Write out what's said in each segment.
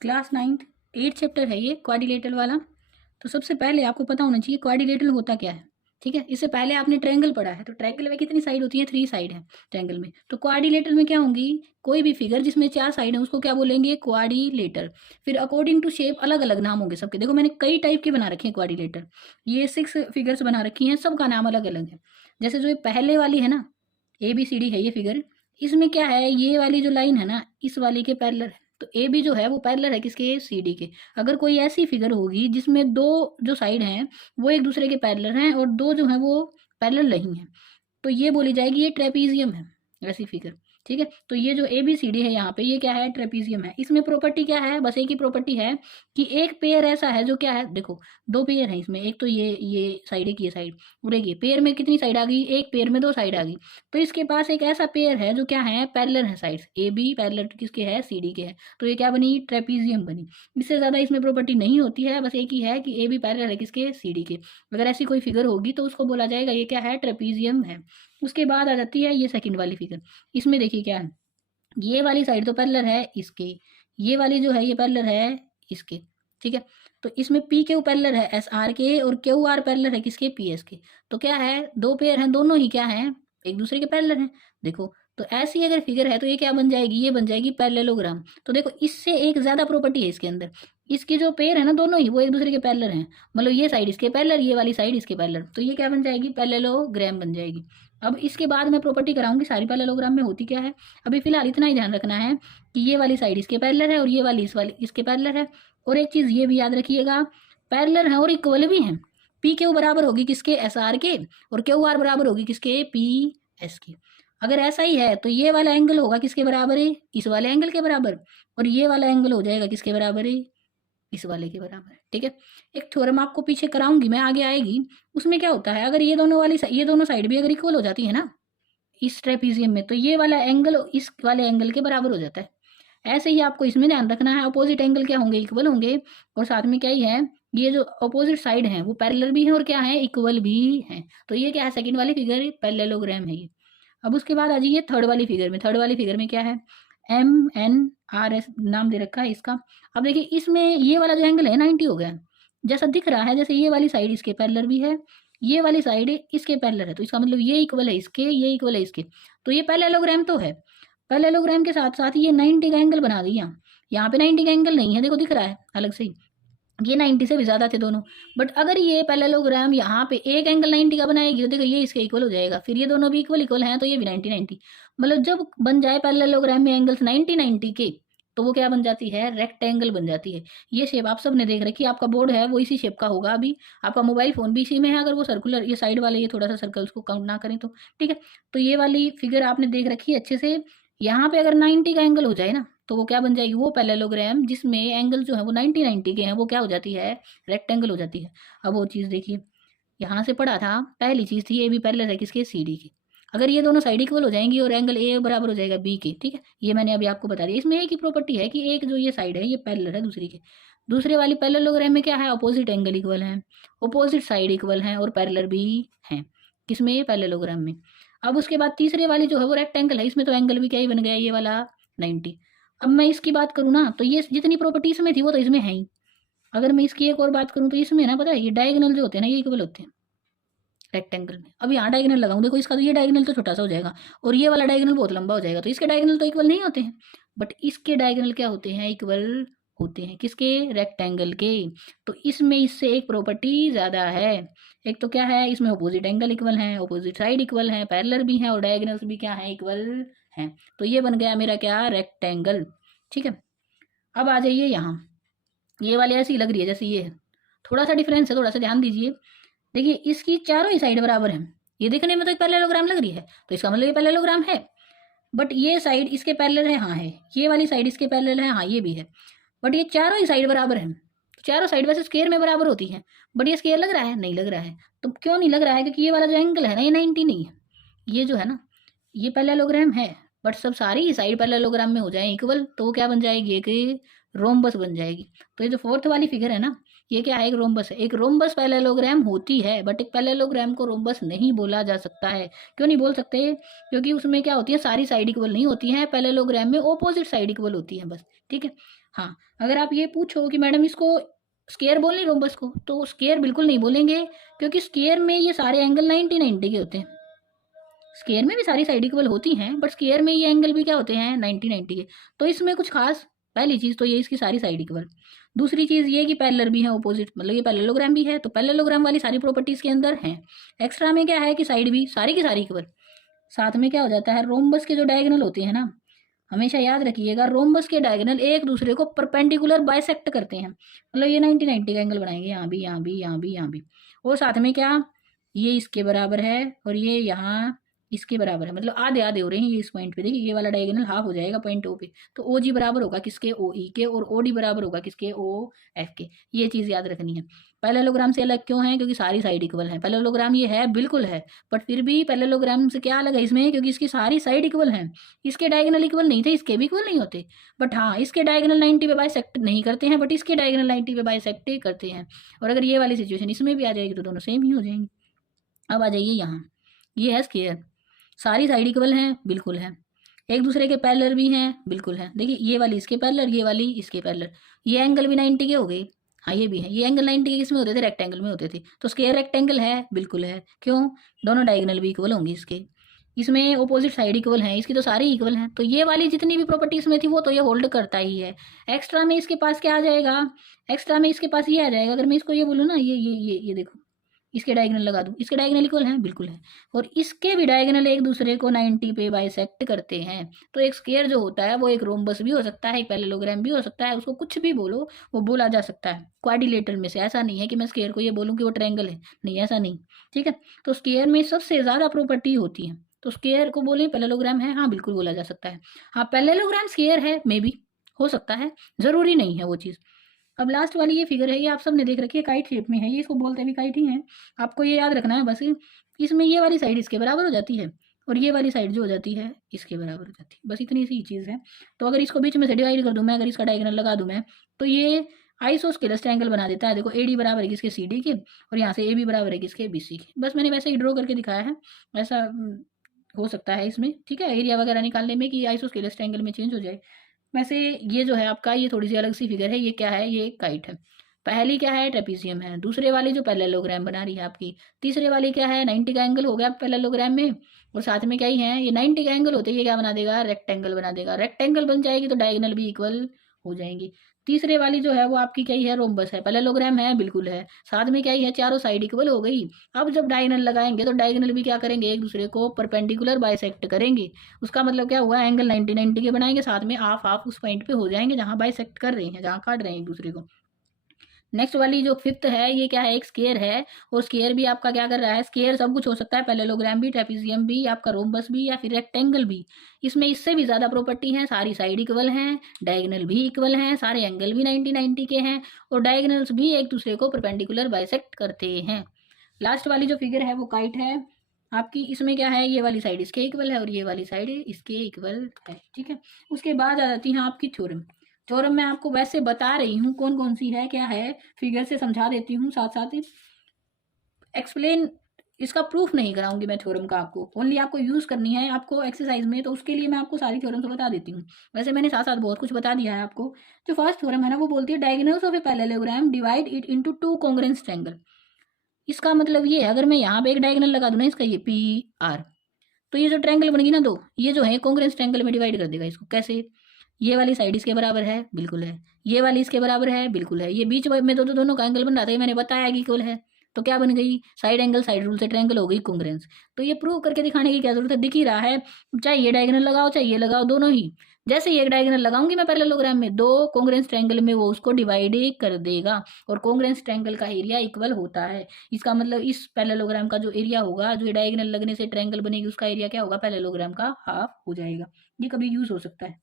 Class 9th 8 chapter है ये quadrilateral वाला। तो सबसे पहले आपको पता होना चाहिए क्वाड्रिलेटरल होता क्या है, ठीक है। इससे पहले आपने ट्रायंगल पढ़ा है, तो ट्रायंगल में कितनी साइड होती है, 3 साइड है ट्रायंगल में। तो क्वाड्रिलेटरल में क्या होंगी, कोई भी फिगर जिसमें 4 साइड है उसको क्या बोलेंगे, क्वाड्रिलेटर। फिर अकॉर्डिंग टू शेप अलग अलग नाम होंगे सबके। देखो मैंने कई टाइप के बना रखे हैं क्वाड्रिलेटर, ये 6 फिगर्स बना रखी हैं, सबका नाम अलग अलग है। जैसे जो ये पहले वाली है ना, ABCD है ये फिगर, इसमें क्या है, ये वाली जो लाइन है ना इस वाली के पैरेलल है। तो AB जो है वो पैरेलल है किसके, CD के। अगर कोई ऐसी फिगर होगी जिसमें दो जो साइड हैं वो एक दूसरे के पैरेलल हैं और दो जो हैं वो पैरेलल नहीं है, तो ये बोली जाएगी ये ट्रेपीजियम है, ऐसी फिगर, ठीक है। तो ये जो ABCD है यहाँ पे ये क्या है, ट्रेपीजियम है। इसमें प्रॉपर्टी क्या है, बस एक ही प्रॉपर्टी है कि एक पेयर ऐसा है जो क्या है, देखो दो पेयर है इसमें, एक तो ये साइड, एक ये साइड, और एक ये पेयर में कितनी साइड आ गई, एक पेयर में 2 साइड आ गई। तो इसके पास एक ऐसा पेयर है जो क्या है, पैरेलल है साइड्स, AB पैरेलल किसके है, CD के है। तो ये क्या बनी, ट्रेपीजियम बनी। इससे ज़्यादा इसमें प्रॉपर्टी नहीं होती है, बस एक ही है कि AB पैरेलल है किसके, CD के। अगर ऐसी कोई फिगर होगी तो उसको बोला जाएगा ये क्या है, ट्रेपीजियम है। उसके बाद आ जाती है ये सेकंड वाली फिगर। इसमें देखिए क्या है, ये वाली साइड तो पैरेलल है इसके, ये वाली जो है ये पैरेलल है इसके, ठीक है। तो इसमें PQ पैरेलल है SR के और QR पैरेलल है किसके, PS के। तो क्या है, दो पेयर हैं, दोनों ही क्या हैं, एक दूसरे के पैरेलल हैं। देखो तो ऐसी अगर फिगर है तो ये क्या बन जाएगी, ये बन जाएगी पैरेललोग्राम। तो देखो इससे एक ज़्यादा प्रॉपर्टी है इसके अंदर, इसके जो पेयर है ना दोनों ही वो एक दूसरे के पैरेलल हैं, मतलब ये साइड इसके पैरेलल, ये वाली साइड इसके पैरेलल, तो ये क्या बन जाएगी, पैरेललोग्राम बन जाएगी। अब इसके बाद मैं प्रॉपर्टी कराऊंगी सारी पैरेललोग्राम में होती क्या है। अभी फिलहाल इतना ही ध्यान रखना है कि ये वाली साइड इसके पैरेलल है और ये वाली इसके पैरेलल है। और एक चीज़ ये भी याद रखिएगा, पैरेलल है और इक्वल भी हैं। PQ बराबर होगी किसके, SR के, और QR बराबर होगी किसके, PS के। अगर ऐसा ही है तो ये वाला एंगल होगा किसके बराबर है, इस वाले एंगल के बराबर, और ये वाला एंगल हो जाएगा किसके बराबर है, इस वाले के बराबर, ठीक है। एक थ्योरम आपको पीछे कराऊंगी मैं, आगे आएगी। उसमें क्या होता है, अगर ये दोनों साइड भी अगर इक्वल हो जाती है ना इस ट्रेपीजियम में, तो ये वाला एंगल इस वाले एंगल के बराबर हो जाता है। ऐसे ही आपको इसमें ध्यान रखना है, अपोजिट एंगल क्या होंगे, इक्वल होंगे। और साथ में क्या ही है, ये जो अपोजिट साइड है वो पैरेलल भी है और क्या है, इक्वल भी है। तो ये क्या है, सेकंड वाली फिगर पैरेललोग्राम है ये। अब उसके बाद आ जाइए थर्ड वाली फिगर में। थर्ड वाली फिगर में क्या है, MNRS नाम दे रखा है इसका। अब देखिए इसमें ये वाला जो एंगल है 90 हो गया, जैसा दिख रहा है, जैसे ये वाली साइड इसके पैरेलल भी है, ये वाली साइड इसके पैरेलल है, तो इसका मतलब ये इक्वल है इसके, ये इक्वल है इसके। तो ये पैरेललोग्राम तो है, पैरेललोग्राम के साथ साथ ये 90 का एंगल बना दिया। यहाँ पे 90 का एंगल नहीं है, देखो दिख रहा है अलग से ही, ये 90 से भी ज़्यादा थे दोनों। बट अगर ये पैरेललोग्राम यहाँ पे एक एंगल 90 का बनाएगी तो देखो ये इसके इक्वल हो जाएगा, फिर ये दोनों भी इक्वल इक्वल हैं तो ये भी 90 90। मतलब जब बन जाए पैरेललोग्राम में एंगल्स 90 90 के, तो वो क्या बन जाती है, रेक्टेंगल बन जाती है। ये शेप आप सब ने देख रखी है, आपका बोर्ड है वो इसी शेप का होगा, अभी आपका मोबाइल फ़ोन भी इसी में है। अगर वो सर्कुलर ये साइड वाले ये थोड़ा सा सर्कल उसको काउंट ना करें तो, ठीक है। तो ये वाली फिगर आपने देख रखी है अच्छे से। यहाँ पे अगर 90 का एंगल हो जाए ना तो वो क्या बन जाएगी, वो पैरेललोग्राम जिसमें एंगल जो है वो 90 90 के हैं वो क्या हो जाती है, रेक्टेंगल हो जाती है। अब वो चीज़ देखिए, यहाँ से पढ़ा था, पहली चीज़ थी AB पैरेलल है किसके, CD की। अगर ये दोनों साइड इक्वल हो जाएंगी और एंगल A बराबर हो जाएगा B के, ठीक है। ये मैंने अभी आपको बता दिया। इसमें एक ही प्रॉपर्टी है कि एक जो ये साइड है ये पैरेलल है दूसरी के। दूसरे वाली पैरेललोग्राम में क्या है, अपोजिट एंगल इक्वल है, अपोजिट साइड इक्वल हैं और पैरेलल भी हैं, किसमें, पैरेललोग्राम में। अब उसके बाद तीसरे वाली जो है वो रेक्टेंगल है, इसमें तो एंगल भी क्या ही बन गया, ये वाला 90। अब मैं इसकी बात करूँ ना तो ये जितनी प्रॉपर्टी इसमें थी वो तो इसमें है ही। अगर मैं इसकी एक और बात करूँ तो इसमें ना पता है ये डायगोनल जो होते हैं ना ये इक्वल होते हैं रेक्टेंगल में। अब यहाँ डायगोनल लगाऊं, देखो इसका तो ये डायगोनल तो छोटा सा हो जाएगा और ये वाला डायगोनल बहुत लंबा हो जाएगा, तो इसके डायगोनल तो इक्वल नहीं होते हैं। बट इसके डायगोनल क्या होते हैं, इक्वल होते हैं, किसके, रेक्टेंगल के। तो इसमें इससे एक प्रॉपर्टी ज़्यादा है। एक तो क्या है, इसमें अपोजिट एंगल इक्वल हैं, अपोजिट साइड इक्वल हैं, पैरेलल भी हैं और डायगोनल्स भी क्या हैं, इक्वल हैं। तो ये बन गया मेरा क्या, रेक्टेंगल, ठीक है। अब आ जाइए यहाँ, ये वाली ऐसी लग रही है जैसे ये है, थोड़ा सा डिफरेंस है, थोड़ा सा ध्यान दीजिए। देखिए इसकी चारों ही साइड बराबर है, ये देखने में तो एक पैरेललोग्राम लग रही है तो इसका मतलब ये पैरेललोग्राम है। बट ये साइड इसके पैरेलल है, हाँ है, ये वाली साइड इसके पैरेलल है, हाँ ये भी है। बट ये चारों ही साइड बराबर है, तो चारों साइड वैसे स्क्वायर में बराबर होती है, बट ये स्क्वायर लग रहा है, नहीं लग रहा है। तो क्यों नहीं लग रहा है, क्योंकि ये वाला जो एंगल है ना ये 90 नहीं है, ये जो है ना ये पैरेललोग्राम है। बट सब सारी ही साइड पैरेललोग्राम में हो जाए इक्वल तो वो क्या बन जाएगी, एक रोम्बस बन जाएगी। तो ये जो फोर्थ वाली फिगर है ना ये क्या है, एक रोम्बस है। एक रोम्बस पैरेललोग्राम होती है, बट एक पैरेललोग्राम को रोम्बस नहीं बोला जा सकता है। क्यों नहीं बोल सकते? क्योंकि उसमें क्या होती है, सारी साइड इक्वल नहीं होती हैं। पैरेललोग्राम में ऑपोजिट साइड इक्वल होती है बस, ठीक है। हाँ, अगर आप ये पूछो कि मैडम इसको स्केयर बोल नहीं रोम्बस को, तो स्केयर बिल्कुल नहीं बोलेंगे, क्योंकि स्केयर में ये सारे एंगल 90-90 के होते हैं। स्केयर में भी सारी साइड इक्वल होती हैं, बट स्केयर में ये एंगल भी क्या होते हैं, 90-90 के। तो इसमें कुछ खास, पहली चीज़ तो ये इसकी सारी साइड इक्वल। दूसरी चीज़ ये कि पैरेलल भी है, ऑपोजिट, मतलब ये पैरेललोग्राम भी है, तो पैरेललोग्राम वाली सारी प्रॉपर्टीज़ के अंदर हैं। एक्स्ट्रा में क्या है कि साइड भी सारी की सारी इक्वल। साथ में क्या हो जाता है, रोम्बस के जो डायगोनल होते हैं ना, हमेशा याद रखिएगा, रोम्बस के डायगोनल एक दूसरे को परपेंडिकुलर बाइसेक्ट करते हैं। मतलब ये 90-90 का एंगल बनाएंगे, यहाँ भी, यहाँ भी, यहाँ भी, यहाँ भी। और साथ में क्या, ये इसके बराबर है और ये यहाँ इसके बराबर है, मतलब आधे आधे हो रहे हैं ये इस पॉइंट पे। देखिए ये वाला डायगोनल हाफ हो जाएगा पॉइंट ओ पे, तो ओ जी बराबर होगा किसके, ओ ई के, और ओ डी बराबर होगा किसके, ओ एफ के। ये चीज़ याद रखनी है। पैरेललोग्राम से अलग क्यों है, क्योंकि सारी साइड इक्वल है। पैरेललोग्राम ये है, बिल्कुल है, बट फिर भी पैरेललोग्राम से क्या अलग है इसमें, क्योंकि इसकी सारी साइड इक्वल हैं। इसके डायगोनल इक्वल नहीं थे, इसके भी इक्वल नहीं होते, बट हाँ इसके डायगोनल 90 पे बाइसेक्ट नहीं करते हैं, बट इसके डायगोनल 90 पे बाइसेक्ट करते हैं। और अगर ये वाली सिचुएशन इसमें भी आ जाएगी तो दोनों सेम ही हो जाएंगे। अब आ जाइए यहाँ, ये है स्क्वायर, सारी साइड इक्वल हैं, बिल्कुल है। एक दूसरे के पैरेलल भी हैं, बिल्कुल है। देखिए ये वाली इसके पैरेलल, ये वाली इसके पैरेलल, ये एंगल भी 90 के हो गए। हाँ ये भी है, ये एंगल 90 के किसमें होते थे, रेक्टेंगल में होते थे। तो स्क्वायर रेक्टेंगल है, बिल्कुल है। क्यों, दोनों डायगोनल भी इक्वल होंगे इसके। इसमें ऑपोजिट साइड इक्वल है, इसकी तो सारी इक्वल हैं। तो ये वाली जितनी भी प्रॉपर्टी इसमें थी वो तो ये होल्ड करता ही है। एक्स्ट्रा में इसके पास क्या आ जाएगा, एक्स्ट्रा में इसके पास ये आ जाएगा। अगर मैं इसको ये बोलूँ ना, ये देखो, इसके डायगोनल लगा दूं, इसके डायगोनल इक्वल हैं, बिल्कुल है। और इसके भी डायगोनल एक दूसरे को 90 पे बाइसेक्ट करते हैं। तो एक स्क्वायर जो होता है वो एक रोम्बस भी हो सकता है, एक पैरेललोग्राम भी हो सकता है, उसको कुछ भी बोलो वो बोला जा सकता है क्वाड्रिलेटरल में से। ऐसा नहीं है कि मैं स्क्वायर को ये बोलूँ कि वो ट्रायंगल है, नहीं ऐसा नहीं, ठीक है। तो स्क्वायर में सबसे ज़्यादा प्रॉपर्टी होती है, तो स्क्वायर को बोले पैरेललोग्राम है, हाँ बिल्कुल बोला जा सकता है। हाँ पैरेललोग्राम स्क्वायर है, मे बी हो सकता है, ज़रूरी नहीं है वो चीज़। अब लास्ट वाली ये फिगर है, ये आप सबने देख रखी है, काइट शेप में है, ये इसको बोलते भी काइट ही है। आपको ये याद रखना है बस, इसमें ये वाली साइड इसके बराबर हो जाती है और ये वाली साइड जो हो जाती है इसके बराबर हो जाती है, बस इतनी सी चीज़ है। तो अगर इसको बीच में से डिवाइड कर दूं मैं, अगर इसका डायगोनल लगा दूं मैं, तो ये आइसोस्केलस ट्रायंगल बना देता है। देखो ए डी बराबर है किसके, सी डी के, और यहाँ से ए बी बराबर है किसके, बी सी के। बस मैंने वैसे ही ड्रॉ करके दिखाया है, ऐसा हो सकता है इसमें, ठीक है, एरिया वगैरह निकालने में कि आइसोस्केलस ट्रायंगल में चेंज हो जाए। वैसे ये जो है आपका, ये थोड़ी सी अलग सी फिगर है। ये क्या है, ये काइट है। पहली क्या है, ट्रेपीजियम है। दूसरे वाली जो पैरेललोग्राम बना रही है आपकी, तीसरे वाली क्या है, 90 का एंगल हो गया पैरेललोग्राम में, और साथ में क्या ही है, ये 90 का एंगल होते ही ये क्या बना देगा, रेक्टेंगल बना देगा। रेक्टेंगल बन जाएगी तो डायगोनल भी इक्वल हो जाएंगी। तीसरे वाली जो है वो आपकी क्या ही है, रोम्बस है। पैरेललोग्राम है, बिल्कुल है। साथ में क्या ही है, चारों साइड इक्वल हो गई। अब जब डायगोनल लगाएंगे तो डायगोनल भी क्या करेंगे, एक दूसरे को परपेंडिकुलर बाइसेक्ट करेंगे। उसका मतलब क्या हुआ, एंगल 90-90 के बनाएंगे, साथ में हाफ हाफ उस पॉइंट पे हो जाएंगे जहां बाइसेक्ट कर रहे हैं, जहां काट रहे हैं एक दूसरे को। नेक्स्ट वाली जो फिफ्थ है, ये क्या है, एक स्केयर है। और स्केयर भी आपका क्या कर रहा है, स्केयर सब कुछ हो सकता है, पैरेललोग्राम भी, ट्रेपीजियम भी, आपका रोम्बस भी, या फिर रेक्टेंगल भी। इसमें इससे भी ज़्यादा प्रॉपर्टी है, सारी साइड इक्वल हैं, डायगोनल भी इक्वल हैं, सारे एंगल भी 90-90 के हैं, और डायगोनल्स भी एक दूसरे को परपेंडिकुलर बाइसेक्ट करते हैं। लास्ट वाली जो फिगर है वो काइट है आपकी। इसमें क्या है, ये वाली साइड इसके इक्वल है और ये वाली साइड इसके इक्वल है, ठीक है। उसके बाद आ जाती है आपकी थ्योरम। थ्योरम मैं आपको वैसे बता रही हूँ कौन कौन सी है, क्या है, फिगर से समझा देती हूँ, साथ साथ एक्सप्लेन, इसका प्रूफ नहीं कराऊंगी मैं थ्योरम का आपको, ओनली आपको यूज़ करनी है आपको एक्सरसाइज में, तो उसके लिए मैं आपको सारी थ्योरम तो बता देती हूँ। वैसे मैंने साथ साथ बहुत कुछ बता दिया है आपको। जो फर्स्ट थ्योरम है ना, वो बोलती है diagonals of a parallelogram divide it into two congruent triangle. इसका मतलब ये है, अगर मैं यहाँ पे एक डायगोनल लगा दूँ ना इसका, ये पी आर, तो ये जो ट्रायंगल बनेगी ना दो, ये जो है कॉन्ग्रुएंट ट्रायंगल में डिवाइड कर देगा इसको। कैसे, ये वाली साइड इसके बराबर है, बिल्कुल है। ये वाली इसके बराबर है, बिल्कुल है। ये बीच में तो दोनों का एंगल बन रहा था, ये मैंने बताया कि इक्वल है, तो क्या बन गई, साइड एंगल साइड रूल से ट्रायंगल हो गई कॉन्ग्रुएंस। तो ये प्रूव करके दिखाने की क्या जरूरत है, दिख ही रहा है। चाहे ये डायगोनल लगाओ चाहे ये लगाओ, दोनों ही, जैसे ये एक डायगोनल लगाऊंगी मैं पैरेललोग्राम में, दो कॉन्ग्रुएंस ट्रायंगल में वो उसको डिवाइड कर देगा, और कॉन्ग्रुएंस ट्रायंगल का एरिया इक्वल होता है। इसका मतलब इस पैरेललोग्राम का जो एरिया होगा, जो डायगोनल लगने से ट्रायंगल बनेगी, उसका एरिया क्या होगा, पैरेललोग्राम का हाफ हो जाएगा। ये कभी यूज हो सकता है।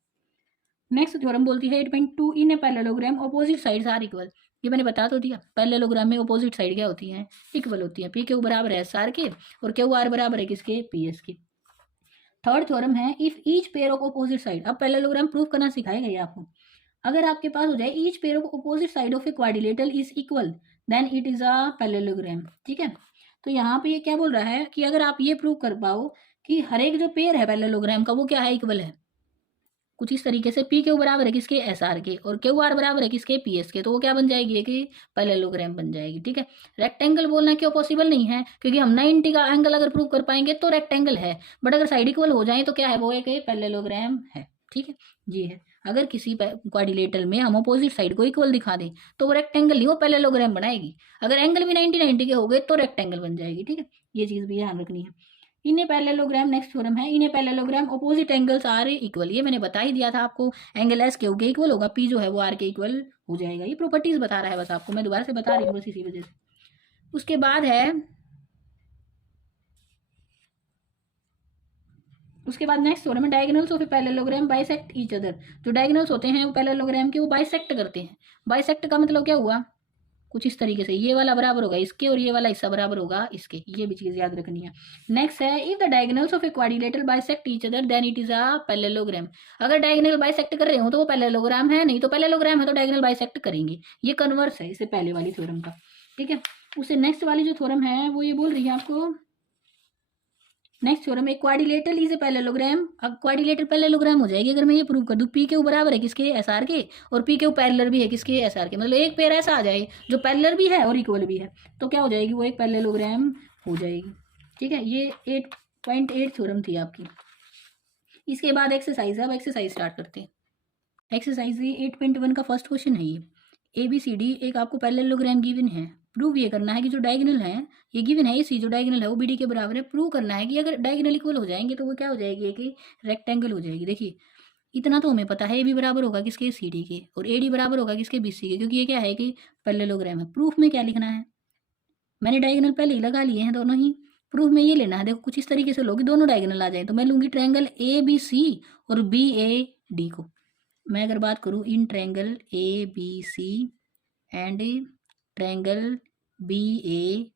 नेक्स्ट थ्योरम बोलती है 8.2 in a parallelogram opposite sides are equal. ये मैंने बता तो दिया, पैरेललोग्राम में ऑपोजिट साइड क्या होती हैं, इक्वल होती हैं। पी क्यू बराबर है एस आर के, और क्यू आर बराबर है किसके, पी एस के। थर्ड थ्योरम है if each pair of opposite side. अब पैरेललोग्राम प्रूफ करना सिखाएगा ये आपको। अगर आपके पास हो जाए each pair of opposite side of a quadrilateral is equal then it is a parallelogram, ठीक है। तो यहाँ पे ये क्या बोल रहा है कि अगर आप ये प्रूव कर पाओ कि हर एक जो पेयर है पैरेललोग्राम का वो क्या है, इक्वल है, कुछ इस तरीके से पी क्यू बराबर है किसके, एस आर के, और क्यू आर बराबर है किसके, पी एस के, तो वो क्या बन जाएगी कि पैरेललोग्राम बन जाएगी, ठीक है। रेक्टेंगल बोलना क्यों पॉसिबल नहीं है, क्योंकि हम 90 का एंगल अगर प्रूव कर पाएंगे तो रेक्टेंगल है, बट अगर साइड इक्वल हो जाए तो क्या है, वो एक पैरेललोग्राम है, ठीक है। ये है, अगर किसी क्वाड्रिलेटरल में हम अपोजिट साइड को इक्वल दिखा दें तो वो रेक्टेंगल नहीं, वो पैरेललोग्राम बनाएगी। अगर एंगल भी 90 के हो गए तो रेक्टेंगल बन जाएगी, ठीक है। ये चीज़ भी ध्यान रखनी है। In a parallelogram, next theorem है, in a parallelogram opposite angles are equal, ये मैंने बता ही दिया था आपको, एंगल एस क्यू के इक्वल होगा, पी जो है वो आर के इक्वल हो जाएगा। ये प्रॉपर्टीज बता रहा है बस आपको, मैं दोबारा से बता रही हूँ बस इसी वजह से। उसके बाद है, उसके बाद नेक्स्ट थ्योरम है, diagonals of a parallelogram bisect each other. जो डायगोनल्स होते हैं वो पैरेललोग्राम के वो बाइसेक्ट करते हैं। बाइसेक्ट का मतलब क्या हुआ, कुछ इस तरीके से, ये वाला बराबर होगा इसके और ये वाला हिस्सा बराबर होगा इसके, ये भी चीज याद रखनी है। नेक्स्ट है, if the diagonals of a quadrilateral bisect each other than it is a parallelogram. अगर डायगोनल बाइसेक्ट कर रहे हो तो वो पैरेललोग्राम है, नहीं तो पैरेललोग्राम है तो डायगोनल बाइसेक्ट करेंगे। ये कन्वर्स है इससे पहले वाली थ्योरम का, ठीक है। उससे नेक्स्ट वाली जो थ्योरम है वो ये बोल रही है आपको, नेक्स्ट थ्योरम, एक क्वाड्रिलेटरल इज ए पैरेललोग्राम। अब क्वाड्रिलेटरल पैरेललोग्राम हो जाएगी अगर मैं ये प्रूव कर दूं पी क्यू बराबर है किसके, एस आर के, और पी क्यू पैरेलल भी है किसके, एस आर के, मतलब एक पेयर ऐसा आ जाए जो पैरेलल भी है और इक्वल भी है, तो क्या हो जाएगी, वो एक पैरेललोग्राम हो जाएगी, ठीक है। ये 8.8 थ्योरम थी आपकी। इसके बाद एक्सरसाइज है, अब एक्सरसाइज स्टार्ट करते हैं। एक्सरसाइज 8.1 का फर्स्ट क्वेश्चन है ये, ए बी सी डी एक आपको पैरेललोग्राम गिवन है, प्रूव ये करना है कि जो डायगोनल है, ये गिवन है, सी जो डायगोनल है वो बी डी के बराबर है, प्रूव करना है कि अगर डायगोनल इक्वल हो जाएंगे तो वो क्या हो जाएगी, कि रेक्टेंगल हो जाएगी। देखिए इतना तो हमें पता है, ए बी बराबर होगा किसके, सी डी के, और ए डी बराबर होगा किसके, बी सी के, क्योंकि ये क्या है कि पैरेललोग्राम है। प्रूफ में क्या लिखना है, मैंने डायगोनल पहले ही लगा लिए हैं दोनों ही, प्रूफ में ये लेना है, देखो कुछ इस तरीके से लोगे दोनों डायगोनल आ जाए, तो मैं लूंगी ट्रायंगल ए बी सी और बी ए डी को। मैं अगर बात करूँ in triangle A B C and triangle B A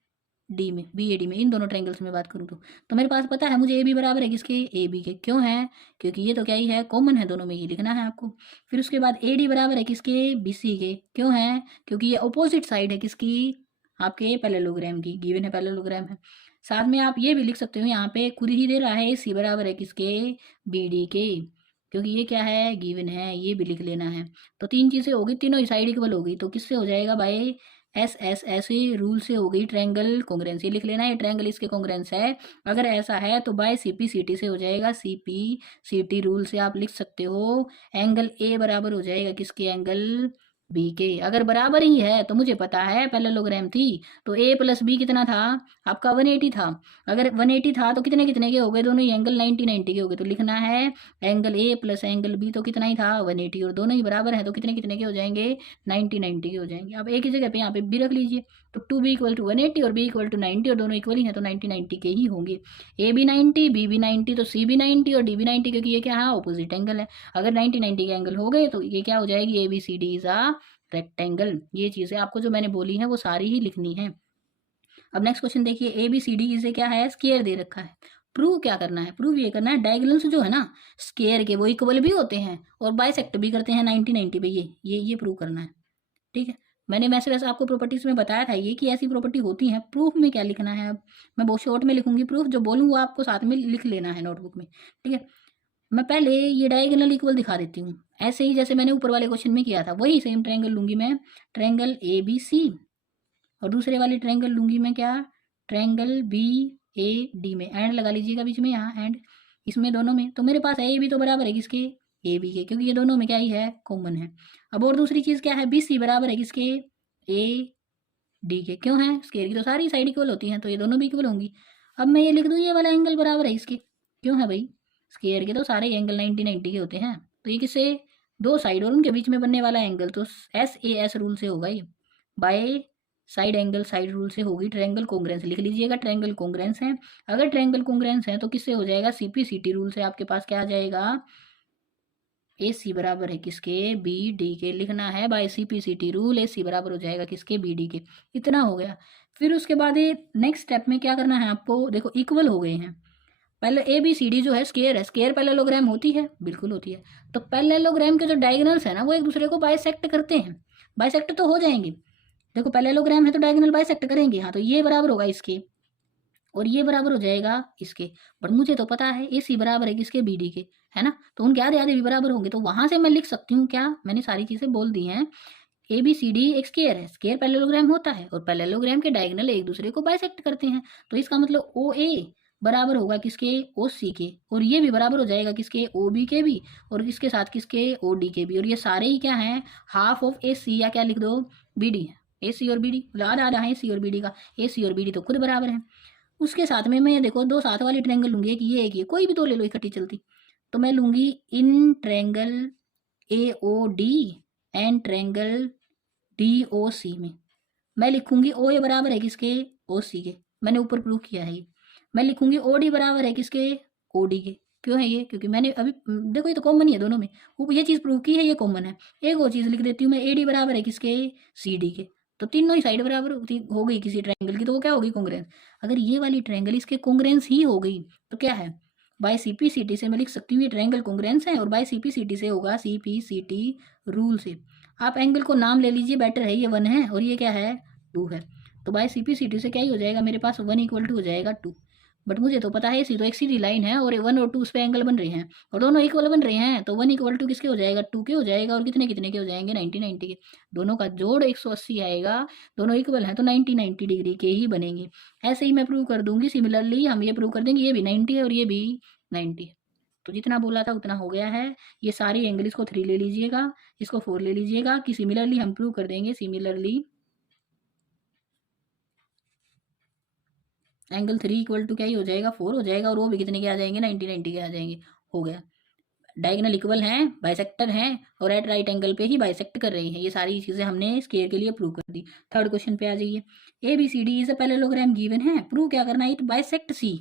D में, बी ए डी में, इन दोनों ट्रायंगल्स में बात करूँ तो मेरे पास पता है मुझे ए बी बराबर है किसके, ए बी के, क्यों है, क्योंकि ये तो क्या ही है, कॉमन है दोनों में, ये लिखना है आपको। फिर उसके बाद ए डी बराबर है किसके, बी सी के, क्यों है, क्योंकि ये अपोजिट साइड है किसकी, आपके पैरेललोग्राम की, गिवन है पैरेललोग्राम है। साथ में आप ये भी लिख सकते हो, यहाँ पे खुद ही दे रहा है सी बराबर है किसके, बी डी के, क्योंकि ये क्या है, गिवन है, ये भी लिख लेना है। तो तीन चीज़ें होगी, तीनों ही साइड इक्वल होगी, तो किससे हो जाएगा, बाय एस एस ऐसे रूल से हो गई, ट्रायंगल कॉन्ग्रेंस, ये लिख लेना है, ट्रायंगल इसके कॉन्ग्रेंस है। अगर ऐसा है तो by C P C T से हो जाएगा, C P C T rule से आप लिख सकते हो, एंगल ए बराबर हो जाएगा किसके, एंगल बी के। अगर बराबर ही है तो मुझे पता है पैरेललोग्राम थी, तो ए प्लस बी कितना था आपका, 180 था। अगर 180 था तो कितने कितने के हो गए, दोनों ही एंगल 90 के हो गए, तो लिखना है angle A plus angle B, तो कितना ही था, 180, और दोनों ही बराबर है तो कितने कितने के हो जाएंगे, 90 के हो जाएंगे। अब एक ही जगह पे यहाँ पे बी रख लीजिए, तो 2b इक्वल टू 180 और b इक्वल टू 90, और दोनों इक्वल ही है तो 90 के ही होंगे। ए बी 90, बी भी 90, तो सी भी 90 और डी भी 90, क्योंकि ये क्या है, ऑपोजिट एंगल है। अगर 90 के एंगल हो गए तो ये क्या हो जाएगी, A B C D is a rectangle. ये चीज़ें आपको जो मैंने बोली हैं वो सारी ही लिखनी है। अब नेक्स्ट क्वेश्चन देखिए, ए बी सी डी इसे क्या है, स्क्वायर दे रखा है। प्रूव क्या करना है, प्रूव ये करना है डायगोनल्स जो है ना स्क्वायर के वो इक्वल भी होते हैं और बाइसेक्ट भी करते हैं 90 पे, ये प्रूव करना है, ठीक है। मैंने वैसे आपको प्रॉपर्टीज में बताया था ये कि ऐसी प्रॉपर्टी होती है। प्रूफ में क्या लिखना है, अब मैं बहुत शॉर्ट में लिखूंगी, प्रूफ जो बोलूँ वो आपको साथ में लिख लेना है नोटबुक में, ठीक है। मैं पहले ये डायगोनल इक्वल दिखा देती हूँ, ऐसे ही जैसे मैंने ऊपर वाले क्वेश्चन में किया था वही सेम ट्रायंगल लूंगी मैं, ट्रायंगल ए बी सी, और दूसरे वाले ट्रायंगल लूंगी मैं क्या, ट्रायंगल बी ए डी में, एंड लगा लीजिएगा बीच में यहाँ एंड, इसमें दोनों में तो मेरे पास ए बी तो बराबर है किसके, ए बी के, क्योंकि ये दोनों में क्या ही है, कॉमन है। अब और दूसरी चीज़ क्या है, बी सी बराबर है किसके, ए डी के, क्यों है, स्क्वायर की तो सारी साइड इक्वल होती हैं तो ये दोनों भी इक्वल होंगी। अब मैं ये लिख दूँ ये वाला एंगल बराबर है इसके, क्यों है भाई, स्क्वायर के तो सारे एंगल 90 के होते हैं, तो ये किससे, दो साइड और उनके बीच में बनने वाला एंगल, तो एस ए एस रूल से होगा ये, by side angle side rule से होगी। ट्रायंगल कॉन्ग्रेंस लिख लीजिएगा, ट्रायंगल कॉन्ग्रेंस है। अगर ट्रायंगल कॉन्ग्रेंस है तो किससे हो जाएगा, सीपी सीटी रूल से आपके पास क्या आ जाएगा, ए सी बराबर है किसके, बी डी के, लिखना है by C P C T rule, A C बराबर हो जाएगा किसके, बी डी के। इतना हो गया। फिर उसके बाद ये नेक्स्ट स्टेप में क्या करना है आपको, देखो इक्वल हो गए हैं, पहले ए बी सी डी जो है स्केयर है, स्केयर पैरेललोग्राम होती है, बिल्कुल होती है। तो पैरेललोग्राम के जो डायगोनल्स है ना वो एक दूसरे को बाइसेक्ट करते हैं, बाइसेक्ट तो हो जाएंगे। देखो पैरेललोग्राम है तो डायगोनल बाइसेक्ट करेंगे, हाँ तो ये बराबर होगा इसके और ये बराबर हो जाएगा इसके। बट मुझे तो पता है ए सी बराबर है किसके, बी डी के, है ना। तो उनके आधे आधे भी बराबर होंगे, तो वहां से मैं लिख सकती हूँ क्या, मैंने सारी चीजें बोल दी हैं। ए बी सी डी एक स्केयर है, स्केयर पैरेललोग्राम होता है और पैरेललोग्राम के डायगोनल एक दूसरे को बाइसेक्ट करते हैं। तो इसका मतलब ओ ए बराबर होगा किसके, ओ सी के, और ये भी बराबर हो जाएगा किसके, ओ बी के भी, और इसके साथ किसके, ओ डी के भी। और ये सारे ही क्या हैं, हाफ ऑफ ए सी, या क्या लिख दो, बी डी है। ए सी और बी डी याद आ रहा है, ए सी और बी डी का, ए सी और बी डी तो खुद बराबर है। उसके साथ में मैं ये देखो दो साथ वाली ट्रायंगल लूंगी, एक ये एक ये, कोई भी दो ले लो इकट्ठी चलती। तो मैं लूंगी in triangle A O D and triangle D O C में मैं लिखूंगी ओ ए बराबर है किसके, ओ सी के, मैंने ऊपर प्रूव किया है ये। मैं लिखूंगी ओ डी बराबर है किसके, ओ डी के। क्यों है ये, क्योंकि मैंने अभी देखो ये तो कॉमन ही है दोनों में, वो ये चीज़ प्रूव की है, ये कॉमन है। एक और चीज़ लिख देती हूँ मैं, ए डी बराबर है किसके, सी डी के। तो तीनों ही साइड बराबर हो गई किसी ट्रायंगल की, तो वो क्या होगी, कॉन्ग्रेंस। अगर ये वाली ट्रायंगल इसके कॉन्ग्रेंस ही हो गई तो क्या है, by C P C T से मैं लिख सकती हूँ ये ट्रायंगल कॉन्ग्रेंस है, और by C P C T से होगा C P C T rule से। आप एंगल को नाम ले लीजिए, बेटर है, ये 1 है और ये क्या है, 2 है। तो by C P C T से क्या ही हो जाएगा मेरे पास, 1 इक्वल टू हो जाएगा 2। बट मुझे तो पता है सी तो एक सीधी लाइन है और 1 और 2 उस पर एंगल बन रहे हैं और दोनों इक्वल बन रहे हैं, तो 1 इक्वल टू किसके हो जाएगा, 2 के हो जाएगा, और कितने कितने के हो जाएंगे, 90 90 के। दोनों का जोड़ 180 आएगा, दोनों इक्वल हैं तो 90 90 डिग्री के ही बनेंगे। ऐसे ही मैं प्रूव कर दूंगी। सिमिलरली हम ये प्रूव कर देंगे, ये भी 90 है और ये भी 90 है। तो जितना बोला था उतना हो गया है। ये सारी एंगल, इसको 3 ले लीजिएगा, इसको 4 ले लीजिएगा, कि सिमिलरली हम प्रूव कर देंगे। सिमिलरली एंगल 3 इक्वल टू क्या ही हो जाएगा, 4 हो जाएगा, और वो भी कितने के आ जाएंगे, 90 90 के आ जाएंगे। हो गया, डायगोनल इक्वल हैं, बाइसेक्टर हैं, और एट राइट एंगल पे ही बाइसेक्ट कर रही हैं। ये सारी चीज़ें हमने स्केयर के लिए प्रूव कर दी। थर्ड क्वेश्चन पे आ जाइए। A B C D is a parallelogram given है, प्रूव क्या करना है, इट बाइसेक्ट सी।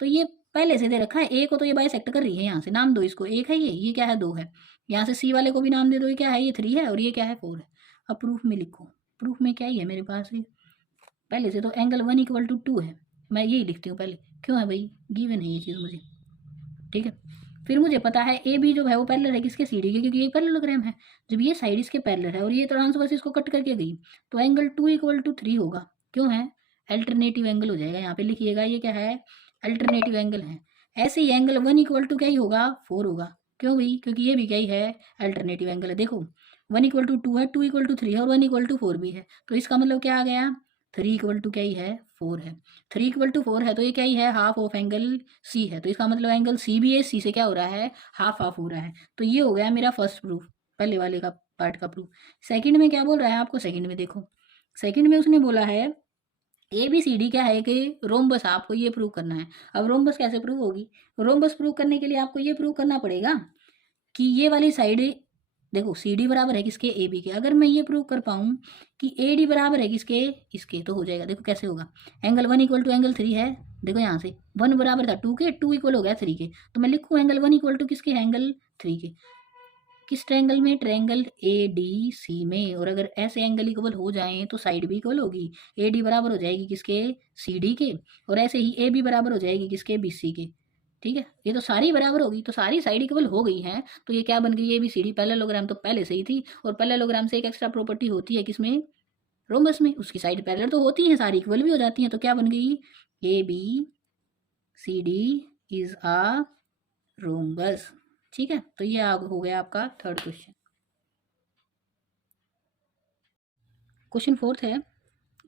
तो ये पहले से दे रखा है, ए को तो ये बाइसेक्ट कर रही है, यहाँ से नाम दो इसको, एक है ये क्या है, 2 है। यहाँ से सी वाले को भी नाम दे दो, ये क्या है, ये 3 है और ये क्या है, 4 है। अब प्रूफ में लिखो, प्रूफ में क्या ही है मेरे पास, ये पहले से तो एंगल 1 इक्वल टू 2 है, मैं यही लिखती हूँ पहले। क्यों है भाई, गिवन है ये चीज़ मुझे, ठीक है। फिर मुझे पता है ए बी जो है वो पैरेलल है किसके, सी डी के, क्योंकि ये पैरेललोग्राम है। जब ये साइड इसके पैरेलल है और ये ट्रांसवर्स इसको कट करके गई, तो एंगल 2 इक्वल टू 3 होगा। क्यों है, अल्टरनेटिव एंगल हो जाएगा, यहाँ पे लिखिएगा ये क्या है, अल्टरनेटिव एंगल है। ऐसे ही एंगल 1 इक्वल टू क्या ही होगा, 4 होगा। क्यों भाई, क्योंकि ये भी क्या ही है, अल्टरनेटिव एंगल है। देखो 1 इक्वल टू 2 है, 2 इक्वल टू 3 है और 1 इक्वल टू 4 भी है। तो इसका मतलब क्या आ गया, 3 इक्वल टू क्या ही है, 4 है। 3 इक्वल टू 4 है तो ये क्या ही है, हाफ ऑफ एंगल सी है। तो इसका मतलब एंगल सी भी है, सी से क्या हो रहा है, हाफ हाफ हो रहा है। तो ये हो गया मेरा फर्स्ट प्रूफ, पहले वाले का पार्ट का प्रूफ। सेकंड में क्या बोल रहा है आपको, सेकंड में देखो, सेकंड में उसने बोला है ए बी सी डी क्या है कि रोम्बस, आपको ये प्रूव करना है। अब रोम्बस कैसे प्रूव होगी, रोम्बस प्रूव करने के लिए आपको ये प्रूव करना पड़ेगा कि ये वाली साइड, देखो सी डी बराबर है किसके, ए बी के। अगर मैं ये प्रूव कर पाऊँ कि ए डी बराबर है किसके, इसके, तो हो जाएगा। देखो कैसे होगा, एंगल 1 इक्वल टू एंगल 3 है, देखो यहाँ से 1 बराबर था 2 के, 2 इक्वल हो गया 3 के, तो मैं लिखूँ एंगल 1 इक्वल टू किसके, एंगल 3 के। किस ट्रायंगल में, ट्रायंगल ए डी सी में। और अगर ऐसे एंगल इक्वल हो जाएं तो साइड भी इक्वल होगी, ए डी बराबर हो जाएगी किसके, सी डी के, और ऐसे ही ए बी बराबर हो जाएगी किसके, बी सी के। ठीक है, ये तो सारी बराबर होगी, तो सारी साइड इक्वल हो गई हैं, तो ये क्या बन गई, A B C D. Parallelogram तो पहले से ही थी, और पैरेललोग्राम से एक एक्स्ट्रा प्रॉपर्टी होती है किसमें, रोम्बस में, उसकी साइड पैरेलल तो होती है, सारी इक्वल भी हो जाती हैं। तो क्या बन गई, A B C D is a rhombus. ठीक है, तो ये हो गया आपका थर्ड क्वेश्चन। क्वेश्चन फोर्थ है,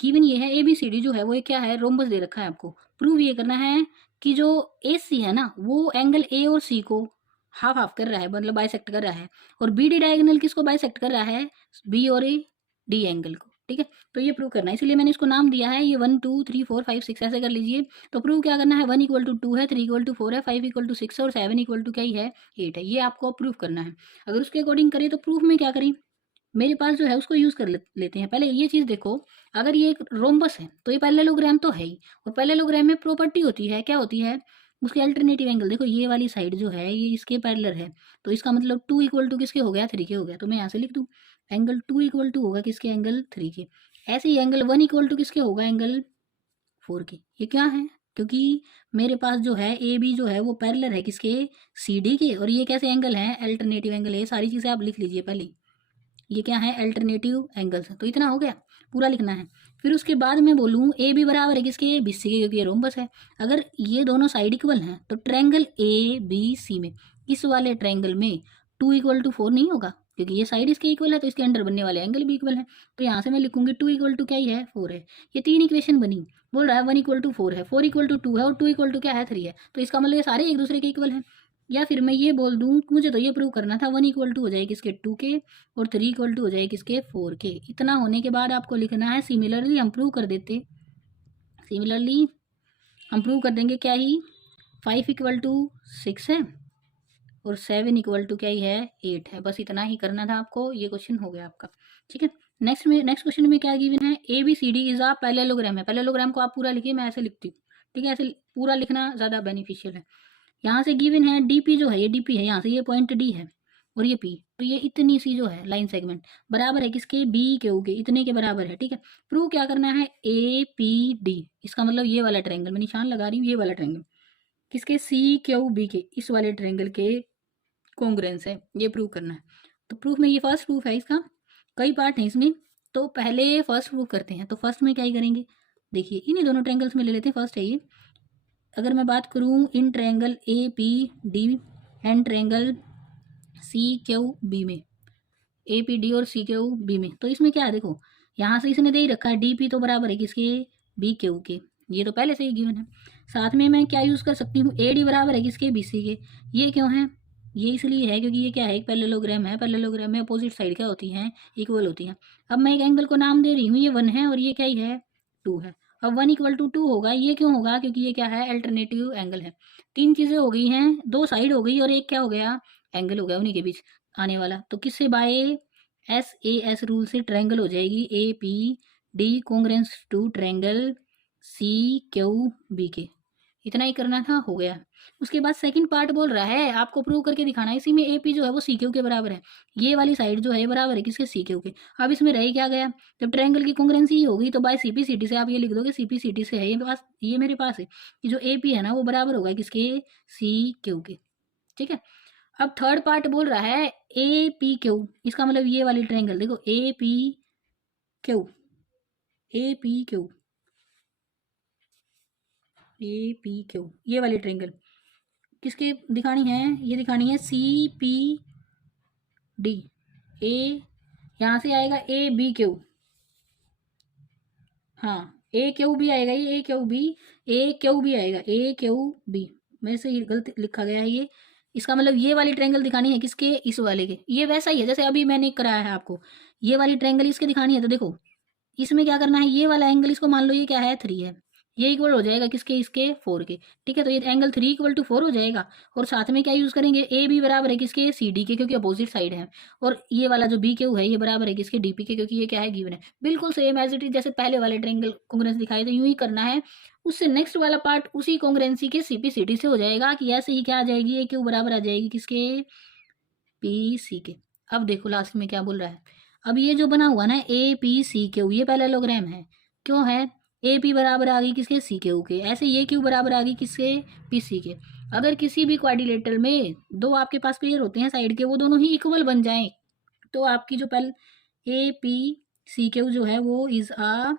गिवन ये है ए बी सी डी जो है वो क्या है, रोम्बस दे रखा है आपको। प्रूव ये करना है कि जो ए सी है ना वो एंगल ए और सी को हाफ हाफ कर रहा है, मतलब बाइसेक्ट कर रहा है, और बी डी डायगोनल किसको बाइसेक्ट कर रहा है, बी और ए डी एंगल को। ठीक है, तो ये प्रूव करना है, इसलिए मैंने इसको नाम दिया है, ये 1 2 3 4 5 6 ऐसे कर लीजिए। तो प्रूव क्या करना है, 1 इक्वल टू 2 है, 3 इक्वल टू 4 है, 5 इक्वल टू 6 है, और 7 इक्वल टू क्या ही है, 8 है। ये आपको प्रूव करना है। अगर उसके अकॉर्डिंग करें तो प्रूफ में क्या करें, मेरे पास जो है उसको यूज़ कर लेते हैं। पहले ये चीज़ देखो, अगर ये एक रोम्बस है तो ये पैरेललोग्राम तो है ही, और पैरेललोग्राम में प्रॉपर्टी होती है, क्या होती है, उसके अल्टरनेटिव एंगल। देखो ये वाली साइड जो है ये इसके पैरेलल है, तो इसका मतलब 2 इक्वल टू किसके हो गया, 3 के हो गया। तो मैं यहाँ से लिख दूँ एंगल 2 इक्वल टू होगा किसके, एंगल 3 के। ऐसे ही एंगल 1 इक्वल टू किसके होगा, एंगल 4 के। ये क्या है, क्योंकि मेरे पास जो है ए बी जो है वो पैरेलल है किसके, सी डी के, और ये कैसे एंगल है, अल्टरनेटिव एंगल है। ये सारी चीज़ें आप लिख लीजिए पहले, ये क्या है, अल्टरनेटिव एंगल्स। तो इतना हो गया, पूरा लिखना है। फिर उसके बाद मैं बोलूँ ए बी बराबर है किसके, बी सी के, क्योंकि ये रोम्बस है। अगर ये दोनों साइड इक्वल हैं तो ट्रायंगल ए बी सी में, इस वाले ट्रायंगल में 2 = 4 नहीं होगा, क्योंकि ये साइड इसके इक्वल है तो इसके अंडर बनने वाले एंगल भी इक्वल है। तो यहाँ से मैं लिखूंगी 2 = क्या ही है, 4 है। ये 3 इक्वेशन बनी। बोल रहा है 1 = 4 है, 4 = 2 है, और 2 = क्या है, 3 है। तो इसका मतलब ये सारे एक दूसरे के इक्वल हैं। या फिर मैं ये बोल दूँ, मुझे तो ये प्रूव करना था 1 = हो जाए किसके, 2 के, और 3 = हो जाए किसके, 4 के। इतना होने के बाद आपको लिखना है सिमिलरली हम प्रूव कर देते, सिमिलरली हम प्रूव कर देंगे क्या ही, 5 = 6 है, और 7 = क्या ही है, 8 है। बस इतना ही करना था आपको, ये क्वेश्चन हो गया आपका। ठीक है, नेक्स्ट क्वेश्चन में क्या गिवन है, A B C D is a parallelogram है। पैरेललोग्राम को आप पूरा लिखिए, मैं ऐसे लिखती हूँ। ठीक है, ऐसे पूरा लिखना ज़्यादा बेनिफिशियल है। यहाँ से गिवन है डी पी जो है, ये डी पी है, यहाँ से ये पॉइंट डी है और ये पी, तो ये इतनी सी जो है लाइन सेगमेंट बराबर है किसके, बी क्यू के, इतने के बराबर है। ठीक है, प्रूव क्या करना है, ए पी डी, इसका मतलब ये वाला ट्रायंगल, मैं निशान लगा रही हूँ, ये वाला ट्रायंगल किसके, सी क्यू बी के, इस वाले ट्रायंगल के कॉन्ग्रुएंस है, ये प्रूव करना है। तो प्रूफ में ये फर्स्ट प्रूफ है, इसका कई पार्ट हैं इसमें, तो पहले फर्स्ट प्रूफ करते हैं। तो फर्स्ट में क्या ही करेंगे, देखिए इन्हीं दोनों ट्रायंगल्स में ले लेते हैं। फर्स्ट है ये, अगर मैं बात करूं in triangle A P D and triangle C Q B में, ए पी डी और सी क्यू बी में, तो इसमें क्या है, देखो यहाँ से इसने दे ही रखा है डी पी तो बराबर है किसके, बी क्यू के, ये तो पहले से ही गिवन है। साथ में मैं क्या यूज़ कर सकती हूँ, ए डी बराबर है किसके, बी सी के। ये क्यों है, ये इसलिए है क्योंकि ये क्या है, एक पैरेललोग्राम है। पैरेललोग्राम में अपोजिट साइड क्या होती हैं, इक्वल होती हैं। अब मैं एक एंगल को नाम दे रही हूँ, ये 1 है और ये क्या ही है, 2 है। अब 1 = 2 होगा, ये क्यों होगा, क्योंकि ये क्या है, अल्टरनेटिव एंगल है। 3 चीज़ें हो गई हैं, 2 साइड हो गई और एक क्या हो गया, एंगल हो गया उन्हीं के बीच आने वाला। तो किससे, बाय एस रूल से ट्रायंगल हो जाएगी A P D congruence to triangle C Q B के। इतना ही करना था, हो गया। उसके बाद सेकंड पार्ट बोल रहा है आपको प्रूव करके दिखाना है, इसी में ए पी जो है वो सी क्यू के बराबर है। ये वाली साइड जो है बराबर है किसके, सी क्यू के। अब इसमें रह क्या गया, जब ट्रायंगल की कॉन्ग्रुएंसी ही होगी तो by C P C T से आप ये लिख दोगे, सी पी सी टी से है ये पास, ये मेरे पास है कि जो ए पी है ना वो बराबर होगा किसके, सी क्यू के। ठीक है, अब थर्ड पार्ट बोल रहा है ए पी क्यू, इसका मतलब ये वाली ट्रायंगल देखो, A P Q, A P Q, A P Q, ये वाली ट्रायंगल किसके दिखानी है, ये दिखानी है सी पी डी। ए यहाँ से आएगा ए बी क्यू, हाँ ए क्यू बी आएगा, ये ए क्यू बी आएगा, ए क्यू बी, मेरे से ये गलत लिखा गया है ये। इसका मतलब ये वाली ट्रायंगल दिखानी है किसके, इस वाले के। ये वैसा ही है जैसे अभी मैंने कराया है आपको, ये वाली ट्रायंगल इसके दिखानी है। तो देखो इसमें क्या करना है, ये वाला एंगल इसको मान लो ये क्या है, 3 है, ये इक्वल हो जाएगा किसके, इसके 4 के। ठीक है, तो ये एंगल 3 = 4 हो जाएगा। और साथ में क्या यूज़ करेंगे, ए बी बराबर है किसके, सी डी के, क्योंकि अपोजिट साइड है। और ये वाला जो बी क्यू है ये बराबर है किसके, डी पी के, क्योंकि ये क्या है, गिवन है। बिल्कुल सेम एज इट इज जैसे पहले वाले ट्रायंगल कॉन्ग्रुएंस दिखाए थे, यूं ही करना है। उससे नेक्स्ट वाला पार्ट उसी कॉन्ग्रुएंसी के सी पी सी डी से हो जाएगा कि ऐसे ही क्या आ जाएगी, ए क्यू बराबर आ जाएगी किसके, पी सी के। अब देखो लास्ट में क्या बोल रहा है, अब ये जो बना हुआ ना ए पी सी क्यू, ये पैरेललोग्राम है, क्यों है, ए पी बराबर आ गई किसके, सी क्यू के। ऐसे ये क्यू बराबर आ गई किसके, पी सी के। अगर किसी भी क्वाड्रिलेटरल में दो आपके पास पेयर होते हैं साइड के, वो दोनों ही इक्वल बन जाएं, तो आपकी जो ए पी सी क्यू जो है वो इज आ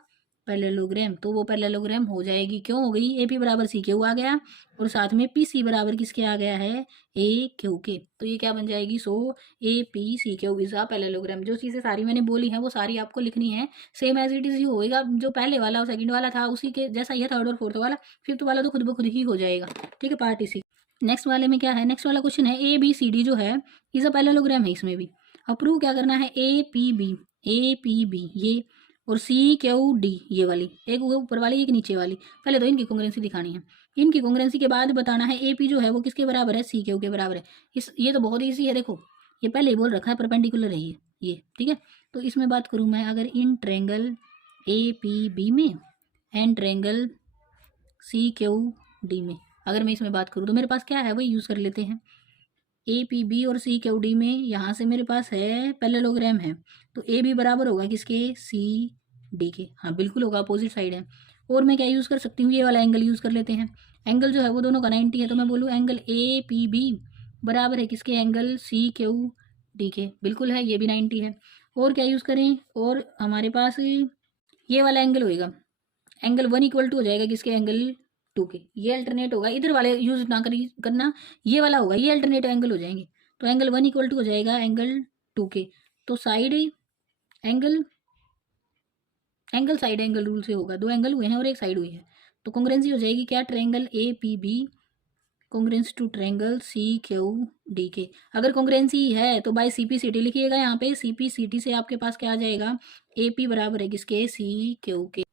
पैरेललोग्राम, तो वो पैरेललोग्राम हो जाएगी। क्यों हो गई, ए पी बराबर सी क्यू आ गया और साथ में पी सी बराबर किसके आ गया है, ए क्यू के। तो ये क्या बन जाएगी, so A P C Q is a parallelogram. जो चीज़ें सारी मैंने बोली हैं वो सारी आपको लिखनी है, सेम एज इट इज ही होएगा। जो पहले वाला और सेकंड वाला था उसी के जैसा ही है, थर्ड और फोर्थ वाला। फिफ्थ वाला तो खुद ब खुद ही हो जाएगा। ठीक है, पार्ट इसी। नेक्स्ट वाले में क्या है, नेक्स्ट वाला क्वेश्चन है ए बी सी डी जो है इज अ पैरेललोग्राम है। इसमें भी अप्रूव क्या करना है, ए पी बी ये, और सी क्यू डी ये वाली, एक ऊपर वाली एक नीचे वाली। पहले तो इनकी कॉन्ग्रुएंसी दिखानी है, इनकी कॉन्ग्रुएंसी के बाद बताना है ए पी जो है वो किसके बराबर है, सी क्यू के बराबर है। ये तो बहुत ईजी है, देखो ये पहले ही बोल रखा है परपेंडिकुलर है ये। ठीक है, तो इसमें बात करूँ मैं, अगर in triangle A P B में and triangle C Q D में अगर मैं इसमें बात करूँ तो मेरे पास क्या है वही यूज़ कर लेते हैं। ए पी बी और सी क्यू डी में यहाँ से मेरे पास है पैरेललोग्राम है, तो ए बी बराबर होगा किसके, सी डी के। हाँ बिल्कुल होगा, अपोजिट साइड है। और मैं क्या यूज़ कर सकती हूँ, ये वाला एंगल यूज़ कर लेते हैं। एंगल जो है वो दोनों का 90 है, तो मैं बोलूँ एंगल ए पी बी बराबर है किसके, एंगल सी क्यू डी के। बिल्कुल है, ये भी 90 है। और क्या यूज़ करें, और हमारे पास ये वाला एंगल होएगा, एंगल 1 इक्वल टू हो जाएगा किसके, एंगल 2 के। ये अल्टरनेट होगा, इधर वाले यूज ना करना, ये वाला होगा, ये अल्टरनेट एंगल हो जाएंगे। तो एंगल 1 इक्वल टू हो जाएगा एंगल 2 के। तो side angle, angle side angle rule से होगा, दो एंगल हुए हैं और एक साइड हुई है, तो कॉन्ग्रेंसी हो जाएगी क्या, triangle A P B congruence to triangle C Q D के। अगर कॉन्ग्रेंसी है तो by C P C T लिखिएगा, यहाँ पे सी पी सी टी से आपके पास क्या आ जाएगा, ए पी बराबर है किसके, सी क्यू के।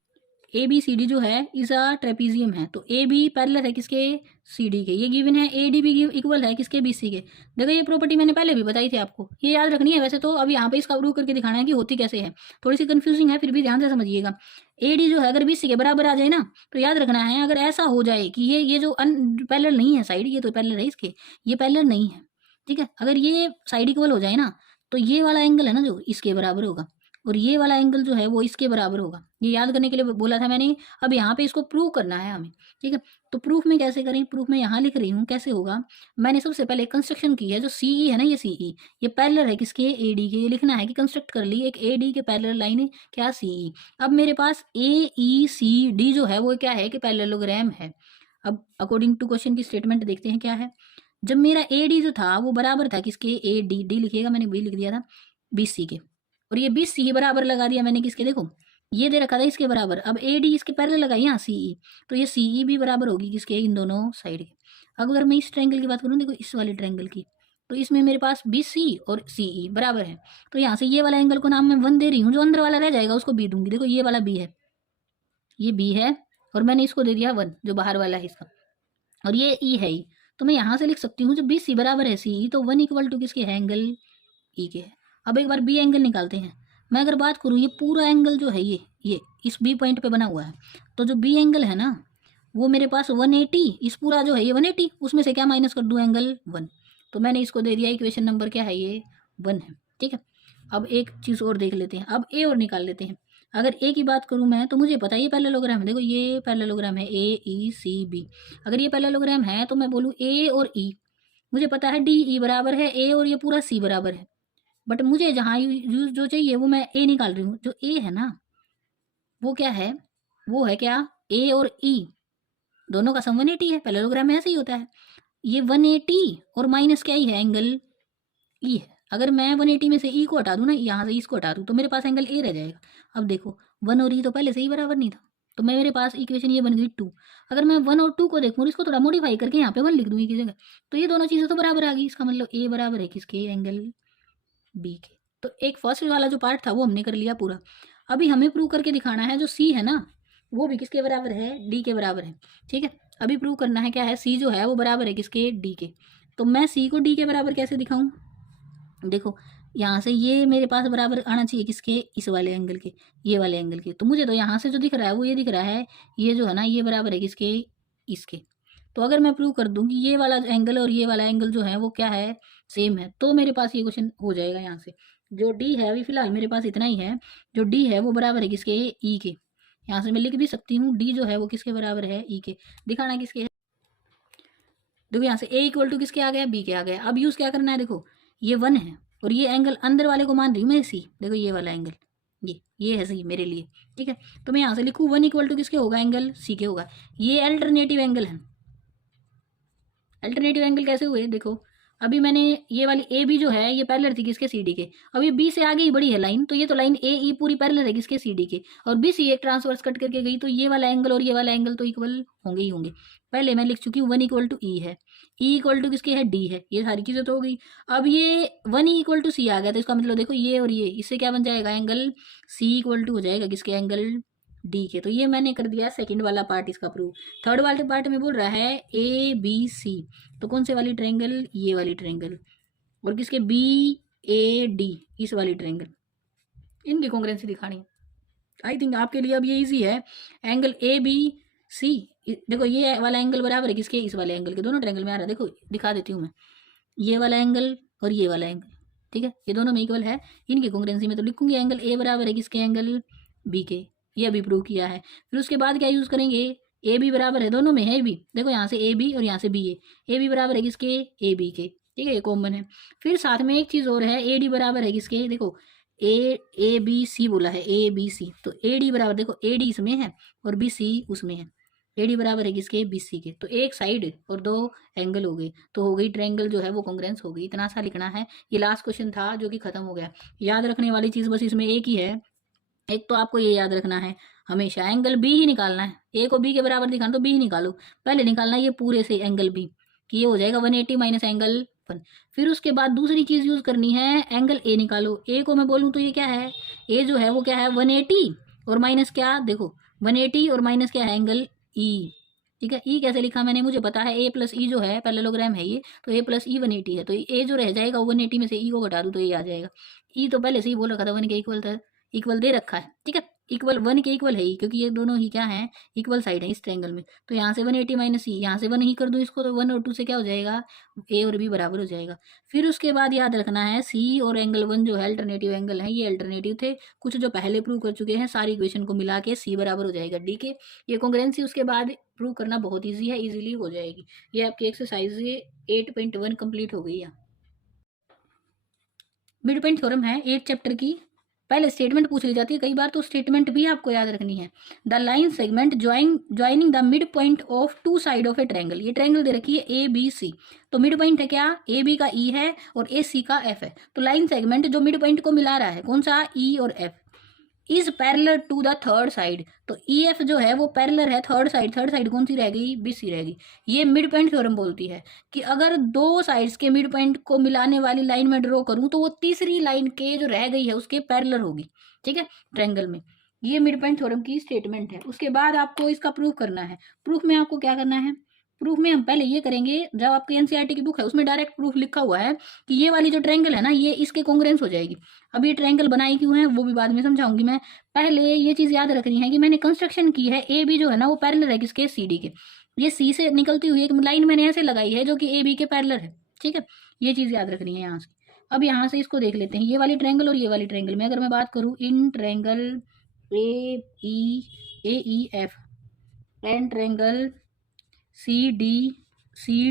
ए बी सी डी जो है इस ट्रेपीजियम है, तो ए बी पैरेलल है किसके, सी डी के। ये गिवन है, ए डी भी इक्वल है किसके, बी सी के। देखो ये प्रॉपर्टी मैंने पहले भी बताई थी आपको, ये याद रखनी है वैसे तो। अब यहाँ पे इसका प्रूव करके दिखाना है कि होती कैसे है, थोड़ी सी कंफ्यूजिंग है, फिर भी ध्यान से समझिएगा। ए डी जो है अगर बी सी के बराबर आ जाए ना, तो याद रखना है, अगर ऐसा हो जाए कि ये जो पैरेलल नहीं है साइड, ये तो पैरेलल है इसके, ये पैरेलल नहीं है, ठीक है। अगर ये साइड इक्वल हो जाए ना, तो ये वाला एंगल है ना जो इसके बराबर होगा, और ये वाला एंगल जो है वो इसके बराबर होगा। ये याद करने के लिए बोला था मैंने। अब यहाँ पे इसको प्रूव करना है हमें, ठीक है। तो प्रूफ में कैसे करें, प्रूफ में यहाँ लिख रही हूँ, कैसे होगा। मैंने सबसे पहले कंस्ट्रक्शन की है, जो सीई है ना, ये सीई ये पैरेलल है किसके, एडी के। ये लिखना है कि कंस्ट्रक्ट कर ली एक एडी के पैरेलल लाइन क्या, सीई। अब मेरे पास ए ई सी डी जो है वो क्या है कि पैरेललोग्राम है। अब अकॉर्डिंग टू क्वेश्चन की स्टेटमेंट देखते हैं क्या है। जब मेरा ए डी जो था वो बराबर था किसके, ए डी, डी लिखिएगा, मैंने बी लिख दिया था, बी सी के। और ये 20 सी बराबर लगा दिया मैंने किसके, देखो ये दे रखा था इसके बराबर। अब ए डी इसके पैरेलल लगाई यहाँ सीई, तो ये सीई भी बराबर होगी किसके, इन दोनों साइड के। अगर मैं इस ट्रायंगल की बात करूँ, देखो इस वाले ट्रायंगल की, तो इसमें मेरे पास 20 सी और सीई बराबर है। तो यहाँ से ये वाला एंगल को नाम मैं 1 दे रही हूँ, जो अंदर वाला रह जाएगा उसको बी दूंगी। देखो ये वाला बी है, ये बी है, और मैंने इसको दे दिया 1, जो बाहर वाला है इसका, और ये ई है ई। तो मैं यहाँ से लिख सकती हूँ, जब 20 सी बराबर है सी, तो 1 इक्वल टू किसके है, एंगल ई के। अब एक बार बी एंगल निकालते हैं। मैं अगर बात करूँ, ये पूरा एंगल जो है ये इस बी पॉइंट पे बना हुआ है, तो जो बी एंगल है ना वो मेरे पास 180, इस पूरा जो है ये 180, उसमें से क्या माइनस कर दूँ, एंगल 1। तो मैंने इसको दे दिया, इक्वेशन नंबर क्या है, ये 1 है, ठीक है। अब एक चीज़ और देख लेते हैं, अब ए और निकाल लेते हैं। अगर ए की बात करूँ मैं, तो मुझे पता है ये पैरेललोग्राम है, देखो ये पैरेललोग्राम है, ए ई सी बी। अगर ये पैरेललोग्राम है तो मैं बोलूँ ए और ई, मुझे पता है डी ई बराबर है ए, और ये पूरा सी बराबर है। बट मुझे जहाँ यूज जो चाहिए वो मैं ए निकाल रही हूँ। जो ए है ना वो क्या है, वो है क्या, ए और ई दोनों का सम 180 है, पैरेललोग्राम में ऐसे ही होता है। ये 180 और माइनस क्या ही है, एंगल ई है। अगर मैं 180 में से ई को हटा दूँ ना, यहाँ से इसको हटा दूँ, तो मेरे पास एंगल ए रह जाएगा। अब देखो 1 और ई तो पहले से ही बराबर नहीं था, तो मैं मेरे पास इक्वेशन ये बन गई 2। अगर मैं 1 और 2 को देखूँ और इसको थोड़ा मॉडिफाई करके यहाँ पे 1 लिख दूँ की जगह, तो ये दोनों चीज़ें तो बराबर आ गई। इसका मतलब ए बराबर है किसके, एंगल बी के। तो एक फर्स्ट वाला जो पार्ट था वो हमने कर लिया पूरा। अभी हमें प्रूव करके दिखाना है, जो सी है ना वो भी किसके बराबर है, डी के बराबर है, ठीक है। अभी प्रूव करना है क्या है, सी जो है वो बराबर है किसके, डी के। तो मैं सी को डी के बराबर कैसे दिखाऊं, देखो यहाँ से ये मेरे पास बराबर आना चाहिए किसके, इस वाले एंगल के, ये वाले एंगल के। तो मुझे तो यहाँ से जो दिख रहा है वो ये दिख रहा है, ये जो है ना ये बराबर है किसके, इसके। तो अगर मैं प्रूव कर दूं कि ये वाला एंगल और ये वाला एंगल जो है वो क्या है, सेम है, तो मेरे पास ये क्वेश्चन हो जाएगा। यहाँ से जो डी है अभी फिलहाल मेरे पास इतना ही है, जो डी है वो बराबर है किसके, ई के। यहाँ से मैं लिख भी सकती हूँ डी जो है वो किसके बराबर है, ई के। दिखाना किसके है, देखो यहाँ से ए इक्वल टू किसके आ गया, बी के आ गया। अब यूज़ क्या करना है, देखो ये 1 है और ये एंगल अंदर वाले को मान रही हूँ मैं सी, देखो ये वाला एंगल ये है सी मेरे लिए, ठीक है। तो मैं यहाँ से लिखूँ 1 इक्वल टू किसके होगा, एंगल सी के होगा। ये अल्टरनेटिव एंगल है। अल्टरनेटिव एंगल कैसे हुए, देखो अभी मैंने ये वाली ए बी जो है ये पैरेलल थी किसके, सी डी के। अब ये बी से आगे ही बढ़ी है लाइन, तो ये तो लाइन ए ई पूरी पैरेलल है किसके, सी डी के। और बी सी एक ट्रांसवर्स कट करके गई, तो ये वाला एंगल और ये वाला एंगल तो इक्वल होंगे ही होंगे। पहले मैं लिख चुकी हूँ 1 इक्वल टू ई है, ई इक्वल टू किसके है, डी है। ये सारी चीज़ें तो हो गई। अब ये 1 इक्वल टू सी आ गया, तो इसका मतलब देखो ये और ये, इससे क्या बन जाएगा, एंगल सी इक्वल टू हो जाएगा किसके, एंगल डी के। तो ये मैंने कर दिया सेकंड वाला पार्ट इसका प्रूव। थर्ड वाले पार्ट में बोल रहा है ए बी सी, तो कौन से वाली ट्रायंगल, ये वाली ट्रायंगल, और किसके, बी ए डी, इस वाली ट्रायंगल, इनकी कॉन्ग्रुएंसी दिखानी है। आई थिंक आपके लिए अब ये इजी है। एंगल ए बी सी, देखो ये वाला एंगल बराबर है किसके, इस वाले एंगल के। दोनों ट्रायंगल में आ रहा है, देखो दिखा देती हूँ मैं, ये वाला एंगल और ये वाला एंगल, ठीक है, ये दोनों में इक्वल है। इनकी कॉन्ग्रुएंसी में तो लिखूंगी एंगल ए बराबर है किसके, एंगल बी के। ये अभी प्रूव किया है। फिर उसके बाद क्या यूज़ करेंगे, ए बी बराबर है, दोनों में है बी, देखो यहाँ से ए बी और यहाँ से बी ए बी बराबर है किसके, ए बी के, ठीक है, ये कॉमन है। फिर साथ में एक चीज़ और है, ए डी बराबर है किसके, देखो ए बी सी बोला है, ए बी सी, तो ए डी बराबर, देखो ए डी इसमें है और बी सी उसमें है, ए डी बराबर है किसके, बी सी के, तो एक साइड और दो एंगल हो गए, तो हो गई ट्रायंगल जो है वो कॉन्ग्रुएंस हो गई। इतना सा लिखना है, ये लास्ट क्वेश्चन था जो कि खत्म हो गया। याद रखने वाली चीज़ बस इसमें एक ही है, एक तो आपको ये याद रखना है हमेशा एंगल बी ही निकालना है, ए को बी के बराबर दिखाना तो बी ही निकालो, पहले निकालना है ये पूरे से एंगल बी, कि ये हो जाएगा 180 माइनस एंगल 1। फिर उसके बाद दूसरी चीज़ यूज़ करनी है, एंगल ए निकालो, ए को मैं बोलूँ तो ये क्या है, ए जो है वो क्या है 180 और माइनस क्या, देखो 180 और माइनस क्या है एंगल ई, ठीक है। ई कैसे लिखा मैंने, मुझे पता है ए प्लस ई जो है पैरेललोग्राम है ये, तो ए प्लस ई 180 है, तो ए जो रह जाएगा 180 में से ई को घटा दूँ तो ये आ जाएगा। ई तो पहले से ही बोल रखा था 1 के इक्वल था, इक्वल दे रखा है, ठीक है, इक्वल 1 के इक्वल है ही, क्योंकि ये दोनों ही क्या है, इक्वल साइड है इस ट्रायंगल में। तो यहाँ से 180 माइनस ई, यहाँ से 1 ही कर दूँ इसको, तो 1 और 2 से क्या हो जाएगा, ए और बी बराबर हो जाएगा। फिर उसके बाद याद रखना है सी और एंगल 1 जो है अल्टरनेटिव एंगल है, ये अल्टरनेटिव थे, कुछ जो पहले प्रूव कर चुके हैं, सारी इक्वेशन को मिला के सी बराबर हो जाएगा डी के। ये कॉन्ग्रुएंसी उसके बाद प्रूव करना बहुत ईजी है, ईजिली हो जाएगी। ये आपकी एक्सरसाइज 8.1 कंप्लीट हो गई है। मिड पॉइंट थ्योरम है 8 चैप्टर की, पहले स्टेटमेंट पूछ ली जाती है कई बार, तो स्टेटमेंट भी आपको याद रखनी है। The line segment joining the mid point of two side of a triangle, ये ट्रायंगल दे रखी है ए बी सी, तो मिड पॉइंट है क्या, ए बी का ई है और ए सी का एफ है, तो लाइन सेगमेंट जो मिड पॉइंट को मिला रहा है कौन सा, ई और F, is parallel to the third side, तो ई एफ जो है वो पैरेलल है थर्ड साइड, थर्ड साइड कौन सी रह गई, बी सी रह गई। ये मिड पॉइंट थ्योरम बोलती है कि अगर दो साइड्स के मिड पॉइंट को मिलाने वाली लाइन में ड्रॉ करूं तो वो तीसरी लाइन के जो रह गई है उसके पैरेलल होगी, ठीक है, ट्रायंगल में। ये मिड पॉइंट थ्योरम की स्टेटमेंट है। उसके बाद आपको इसका प्रूफ करना है। प्रूफ में आपको क्या करना है, प्रूफ में हम पहले ये करेंगे, जब आपकी एनसीईआरटी की बुक है उसमें डायरेक्ट प्रूफ लिखा हुआ है कि ये वाली जो ट्रायंगल है ना ये इसके कॉन्ग्रुएंस हो जाएगी। अब ये ट्रायंगल बनाई क्यों है वो भी बाद में समझाऊंगी मैं, पहले ये चीज़ याद रखनी है कि मैंने कंस्ट्रक्शन की है, ए बी जो है ना वो पैरेलल है किसके, सी डी के, ये सी से निकलती हुई एक लाइन मैंने ऐसे लगाई है जो कि ए बी के पैरेलल है, ठीक है, ये चीज़ याद रखनी है यहाँ से। अब यहाँ से इसको देख लेते हैं, ये वाली ट्रायंगल और ये वाली ट्रायंगल में अगर मैं बात करूँ, in triangle A E F and triangle C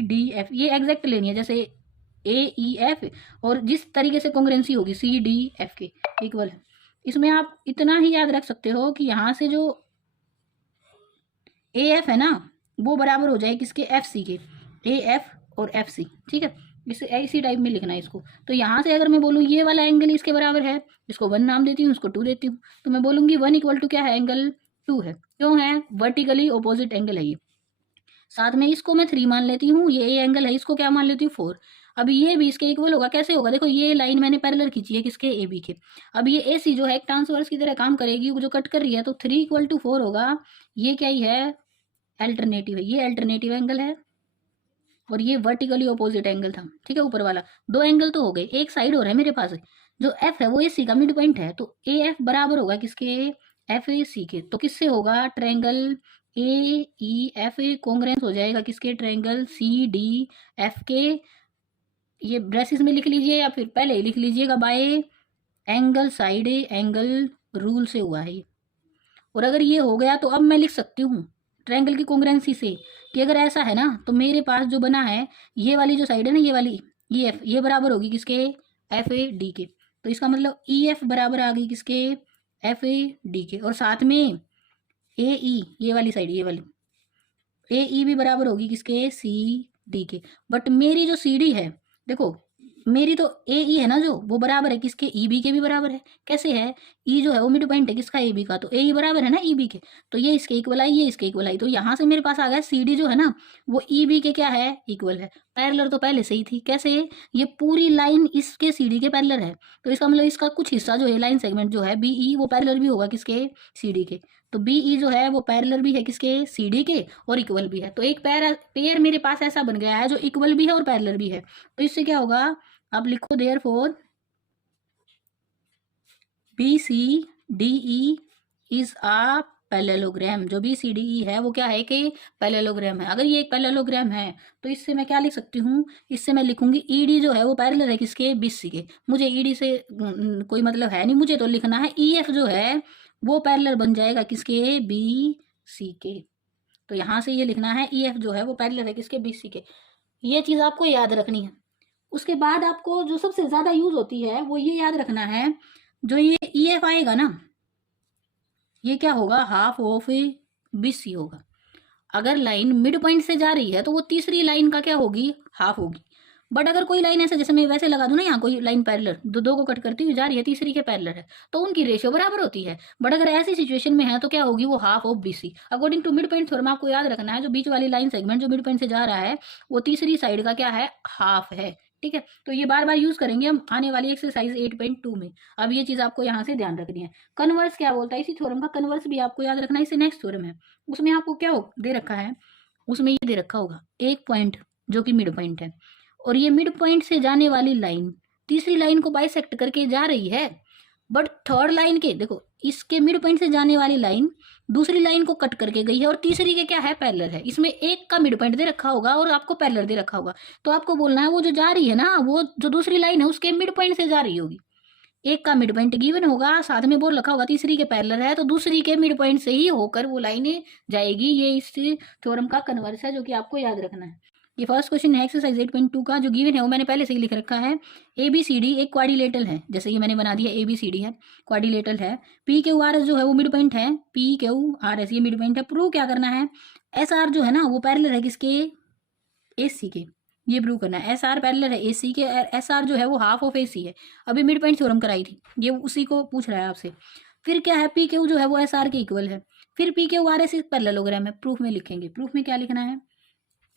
D F, ये एग्जैक्ट लेनी है, जैसे ए ई एफ और जिस तरीके से कॉन्ग्रुएंसी होगी सी डी एफ के इक्वल है। इसमें आप इतना ही याद रख सकते हो कि यहाँ से जो ए एफ है ना वो बराबर हो जाए किसके, एफ सी के, ए एफ और एफ सी, ठीक है, इसे इसी टाइप में लिखना है इसको। तो यहाँ से अगर मैं बोलूँ ये वाला एंगल इसके बराबर है, इसको 1 नाम देती हूँ, इसको 2 देती हूँ, तो मैं बोलूँगी 1 इक्वल टू क्या है, एंगल 2 है, क्यों है, वर्टिकली ऑपोजिट एंगल है ये। साथ में इसको मैं 3 मान लेती हूँ, ये एंगल है इसको क्या मान लेती हूँ 4। अब ये भी इसके इक्वल होगा, कैसे होगा, देखो ये लाइन मैंने पैरेलल खींची है किसके, ए बी के। अब ये ए सी जो है एक ट्रांसवर्स की तरह काम करेगी, जो कट कर रही है, तो 3 इक्वल टू 4 होगा। ये क्या ही है, अल्टरनेटिव है, ये अल्टरनेटिव एंगल है और ये वर्टिकली ऑपोजिट एंगल था, ठीक है, ऊपर वाला। 2 एंगल तो हो गए, एक साइड और है मेरे पास, जो एफ है वो ए सी का मिड पॉइंट है, तो ए एफ बराबर होगा किसके, एफ ए सी के। तो किससे होगा, triangle A E F congruence हो जाएगा किसके, ट्रायंगल सी डी एफ के। ये ब्रेसिस में लिख लीजिए या फिर पहले ही लिख लीजिएगा, bye angle side angle rule से हुआ है ये। और अगर ये हो गया तो अब मैं लिख सकती हूँ ट्रायंगल की कॉन्ग्रुएंसी से कि अगर ऐसा है ना तो मेरे पास जो बना है ये वाली जो साइड है ना, ये वाली ई एफ, ये बराबर होगी किसके, एफ ए डी के। तो इसका मतलब ई एफ बराबर आ गई किसके, एफ ए डी के, और साथ में ए ई, ये वाली साइड, ये वाली ए ई भी बराबर होगी किसके, सी डी के। बट मेरी जो सी डी है, देखो मेरी तो ए ई है ना जो, वो बराबर है किसके, ई बी के भी बराबर है। कैसे है, ई जो है वो मिड पॉइंट है किसका, ए बी का, तो ए ई बराबर है ना ई बी के, तो ये इसके इक्वल आई, ये इसके इक्वल आई। तो यहाँ से मेरे पास आ गया सी डी जो है ना वो ई बी के क्या है, इक्वल है। पैरेलल तो पहले से ही थी, कैसे, ये पूरी लाइन इसके सी डी के पैरेलल है, तो इसका मतलब इसका कुछ हिस्सा जो है लाइन सेगमेंट जो है बी ई वो पैरेलल भी होगा किसके, सी डी के। तो बी ई जो है वो पैरेलल भी है किसके, सी डी के, और इक्वल भी है। तो एक पेयर मेरे पास ऐसा बन गया है जो इक्वल भी है और पैरेलल भी है। तो इससे क्या होगा, अब लिखो therefore B C D E is a parallelogram. जो बी सी डी ई है वो क्या है कि पैरेललोग्राम है। अगर ये एक पैरेललोग्राम है तो इससे मैं क्या लिख सकती हूँ, इससे मैं लिखूंगी ई डी जो है वो पैरेलल है किसके, बी सी के। मुझे ई डी से कोई मतलब है नहीं, मुझे तो लिखना है ई एफ जो है वो पैरेलल बन जाएगा किसके, बी सी के। तो यहाँ से ये लिखना है ई एफ जो है वो पैरेलल है किसके, बी सी के। ये चीज़ आपको याद रखनी है। उसके बाद आपको जो सबसे ज़्यादा यूज होती है वो ये याद रखना है, जो ये ई एफ आएगा ना, ये क्या होगा, हाफ ऑफ बी सी होगा। अगर लाइन मिड पॉइंट से जा रही है तो वो तीसरी लाइन का क्या होगी, हाफ होगी। बट अगर कोई लाइन ऐसे, जैसे मैं वैसे लगा दूं ना, यहाँ कोई लाइन पैरेलल दो दो को कट करती हुई जा रही है, तीसरी के पैरेलल है, तो उनकी रेशियो बराबर होती है। बट अगर ऐसी सिचुएशन में है तो क्या होगी, वो half of B C. According to mid point theorem आपको याद रखना है, जो बीच वाली लाइन सेगमेंट जो मिड पॉइंट से जा रहा है वो तीसरी साइड का क्या है, हाफ है। ठीक है, तो ये बार बार यूज करेंगे हम आने वाली एक्सरसाइज 8.2 में। अब ये चीज आपको यहाँ से ध्यान रखनी है। कन्वर्स क्या बोलता है, इसी थ्योरम का कन्वर्स भी आपको याद रखना है। इससे नेक्स्ट थ्योरम है, उसमें आपको क्या दे रखा है, उसमें ये दे रखा होगा एक पॉइंट जो कि मिड पॉइंट है, और ये मिड पॉइंट से जाने वाली लाइन तीसरी लाइन को बाइसेक्ट करके जा रही है। बट थर्ड लाइन के देखो, इसके मिड पॉइंट से जाने वाली लाइन दूसरी लाइन को कट करके गई है, और तीसरी के क्या है, पैरेलल है। इसमें एक का मिड पॉइंट दे रखा होगा और आपको पैरेलल दे रखा होगा। तो आपको बोलना है वो जो जा रही है ना, वो जो दूसरी लाइन है उसके मिड पॉइंट से जा रही होगी। एक का मिड पॉइंट गिवन होगा, साथ में बोल रखा होगा तीसरी के पैरेलल है, तो दूसरी के मिड पॉइंट से ही होकर वो लाइनें जाएगी। ये इस थ्योरम का कन्वर्स है, जो कि आपको याद रखना है। ये फर्स्ट क्वेश्चन है एक्सरसाइज 8.2 का। जो गिवन है वो मैंने पहले से ही लिख रखा है। ए बी सी डी एक क्वाड्रिलेटरल है, जैसे ये मैंने बना दिया, ए बी सी डी है, क्वाड्रिलेटरल है। पी क्यू आर एस जो है वो मिड पॉइंट है, पी क्यू आर एस ये मिड पॉइंट है। प्रूव क्या करना है, एस आर जो है ना वो पैरेलल है किसके, ए सी के। ये प्रूव करना है। एस आर पैरेलल है ए सी के, एस आर जो है वो हाफ ऑफ ए सी है। अभी मिड पॉइंट थ्योरम कराई थी, ये उसी को पूछ रहा है आपसे। फिर क्या है, पी क्यू जो है वो एस आर के इक्वल है। फिर P Q R S parallelogram है। प्रूफ में लिखेंगे, प्रूफ में क्या लिखना है,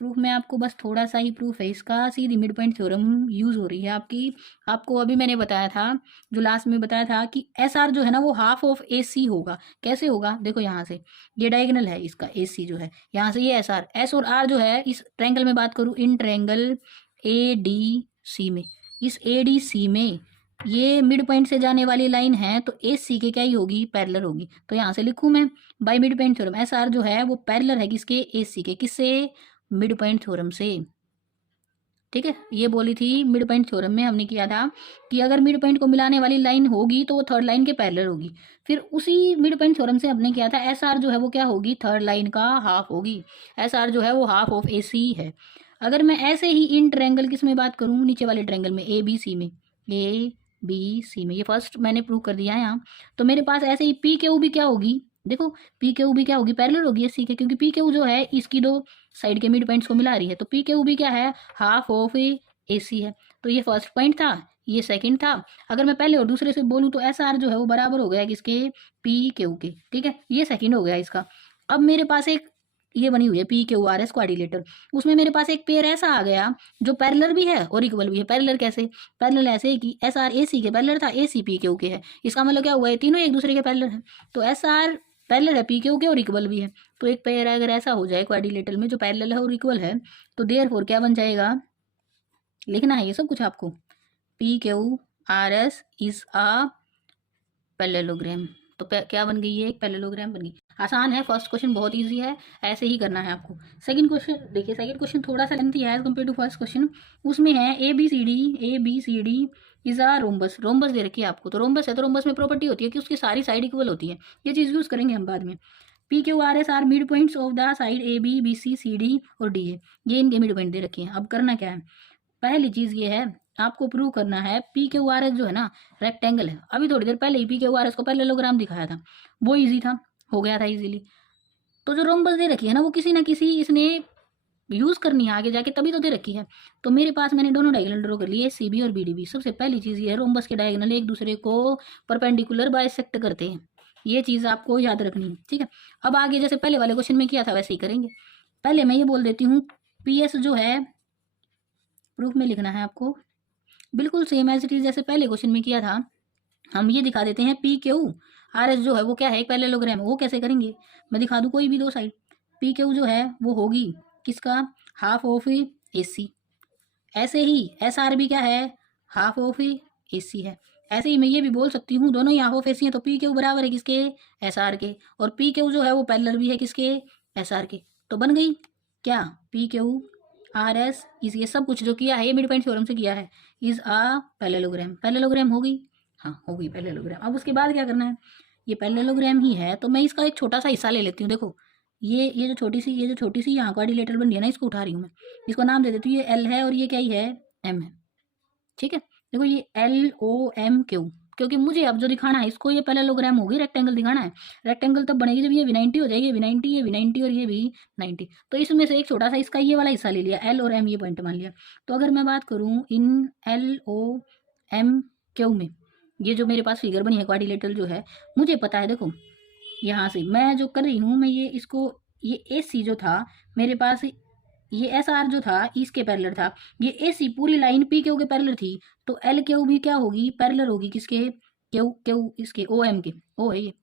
प्रूफ में आपको बस थोड़ा सा ही प्रूफ है इसका, सीधी मिड पॉइंट थ्योरम यूज हो रही है आपकी। आपको अभी मैंने बताया था, जो लास्ट में बताया था कि एस आर जो है ना वो हाफ ऑफ ए सी होगा। कैसे होगा, देखो यहाँ से ये डायगोनल है इसका, ए सी जो है, यहाँ से ये एस आर, एस और आर जो है इस ट्रायंगल में बात करूँ, in triangle A D C में, इस ए डी सी में ये मिड पॉइंट से जाने वाली लाइन है, तो ए सी के क्या ही होगी, पैरेलल होगी। तो यहाँ से लिखूँ मैं, by mid point theorem S R जो है वो पैरेलल है किसके, ए सी के। किससे, मिड पॉइंट थ्योरम से। ठीक है, ये बोली थी मिड पॉइंट थ्योरम में हमने किया था कि अगर मिड पॉइंट को मिलाने वाली लाइन होगी तो वो थर्ड लाइन के पैरेलल होगी। फिर उसी मिड पॉइंट थ्योरम से हमने किया था एस आर जो है वो क्या होगी, थर्ड लाइन का हाफ होगी। एस आर जो है वो हाफ ऑफ ए सी है। अगर मैं ऐसे ही इन ट्रायंगल किस में बात करूँ, नीचे वाले ट्रायंगल में, ए बी सी में, ए बी सी में, ये फर्स्ट मैंने प्रूव कर दिया है यहाँ। तो मेरे पास ऐसे ही पी क्यू भी क्या होगी, देखो पी क्यू भी क्या होगी, पैरेलल होगी ए सी के, क्योंकि पी क्यू जो है इसकी दो साइड के मिड पॉइंट्स को मिला रही है। तो पी क्यू भी क्या है, हाफ ऑफ ए सी है। तो ये फर्स्ट पॉइंट था, ये सेकंड था। अगर मैं पहले और दूसरे से बोलूँ तो एस आर जो है वो बराबर हो गया किसके, पी क्यू के। ठीक है, ये सेकंड हो गया इसका। अब मेरे पास एक ये बनी हुई है P Q R S quadrilateral, उसमें मेरे पास एक पेयर ऐसा आ गया जो पैरेलल भी है और इक्वल भी है। पैरेलल कैसे, पैरेलल ऐसे कि एस आर ए सी के पैरेलल था, ए सी पी क्यू के है। इसका मतलब क्या हुआ है, तीनों एक दूसरे के पैरेलल है। तो एस आर पैरेलल है पी क्यू के और इक्वल भी है। तो एक पेयर अगर ऐसा हो जाए क्वाड्रिलेटरल में जो पैरेलल है और इक्वल है, तो देयरफॉर क्या बन जाएगा, लिखना है ये सब कुछ आपको, P Q R S is a parallelogram. तो क्या बन गई है, एक पैरेललोग्राम बन गई। आसान है, फर्स्ट क्वेश्चन बहुत इजी है, ऐसे ही करना है आपको। सेकंड क्वेश्चन देखिए, सेकंड क्वेश्चन थोड़ा सा लेंथी है as compare to first question. उसमें है A B C D is a rhombus. Rhombus दे रखी है आपको, तो रोम्बस है तो रोम्बस में प्रॉपर्टी होती है कि उसकी सारी साइड इक्वल होती है। ये चीज़ यूज़ करेंगे हम बाद में। P Q R S are mid points of the side A B B C D और डी है, ये इनके मिड पॉइंट दे रखे हैं। अब करना क्या है, पहली चीज़ ये है, आपको प्रूव करना है पी क्यू आर एस जो है ना रेक्टेंगल है। अभी थोड़ी देर पहले ही पी क्यू आर एस को पैरेललोग्राम दिखाया था, वो इजी था, हो गया था इजीली। तो जो रोम्बस दे रखी है ना वो किसी ना किसी इसने यूज़ करनी है आगे जाके, तभी तो दे रखी है। तो मेरे पास मैंने दोनों डायगोनल ड्रॉ कर लिए, सी बी और बी डी बी। सबसे पहली चीज़ ये है, रोम्बस के डायगोनल एक दूसरे को परपेंडिकुलर बाइसेक्ट करते हैं, ये चीज़ आपको याद रखनी है। ठीक है, अब आगे जैसे पहले वाले क्वेश्चन में किया था वैसे ही करेंगे। पहले मैं ये बोल देती हूँ, पी एस जो है प्रूफ में लिखना है आपको, बिल्कुल सेम एज इट इज जैसे पहले क्वेश्चन में किया था। हम ये दिखा देते हैं पी क्यू आर एस जो है वो क्या है, एक पैरेललोग्राम है। वो कैसे करेंगे, मैं दिखा दूँ कोई भी दो साइड। पी क्यू जो है वो होगी किसका, हाफ ऑफ ए सी। ऐसे ही एस आर भी क्या है, हाफ ऑफ ए सी है। ऐसे ही मैं ये भी बोल सकती हूँ दोनों ही हाफ ऑफ ए सी है, तो पी क्यू बराबर है किसके, एस आर के। और पी क्यू जो है वो पैरेलल भी है किसके, एस आर के। तो बन गई क्या, पी क्यू आर एस इस, ये सब कुछ जो किया है ये मिड पॉइंट थ्योरम से किया है, इज अ पैरेललोग्राम। पैरेललोग्राम होगी, हाँ होगी पैरेललोग्राम। अब उसके बाद क्या करना है, ये पैरेललोग्राम ही है, तो मैं इसका एक छोटा सा हिस्सा ले लेती हूँ। देखो ये जो छोटी सी यहाँ क्वाड्रिलेटरल बन रही है ना, इसको उठा रही हूँ मैं, इसको नाम दे देती हूँ, ये एल है और ये क्या ही है, एम है। ठीक है, देखो ये LOMQ, क्योंकि मुझे अब जो दिखाना है इसको ये पैरेललोग्राम होगी, रेक्टेंगल दिखाना है। रेक्टेंगल तब बनेगी जब ये V90 हो जाएगी, ये V90, ये V90 और ये V90। तो इसमें से एक छोटा सा इसका ये वाला हिस्सा ले लिया, L और M ये पॉइंट मान लिया। तो अगर मैं बात करूँ इन LOMQ में, ये जो मेरे पास फिगर बनी है क्वाड्रिलेटरल जो है, मुझे पता है, देखो यहाँ से मैं जो कर रही हूँ, मैं ये इसको, ये AC जो था मेरे पास, ये SR जो था इसके पैरेलल था, ये AC पूरी लाइन PQ के पैरेलल थी, तो LQ भी क्या होगी, पैरेलल होगी किसके, Q इसके OM के, O है ये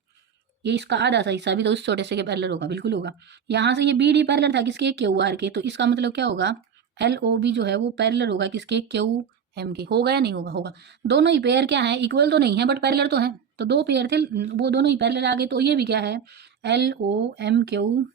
इसका आधा सा हिस्सा भी तो उस छोटे से के पैरेलल होगा, बिल्कुल होगा। यहाँ से ये BD पैरेलल था किसके, QR के, तो इसका मतलब क्या होगा, LOB जो है वो पैरेलल होगा किसके, QM के। होगा या नहीं होगा, होगा। दोनों ही पेयर क्या है, इक्वल तो नहीं है बट पैरेलल तो है, तो दो पेयर थे वो दोनों ही पैरेलल आ गए, तो ये भी क्या है, LOMQ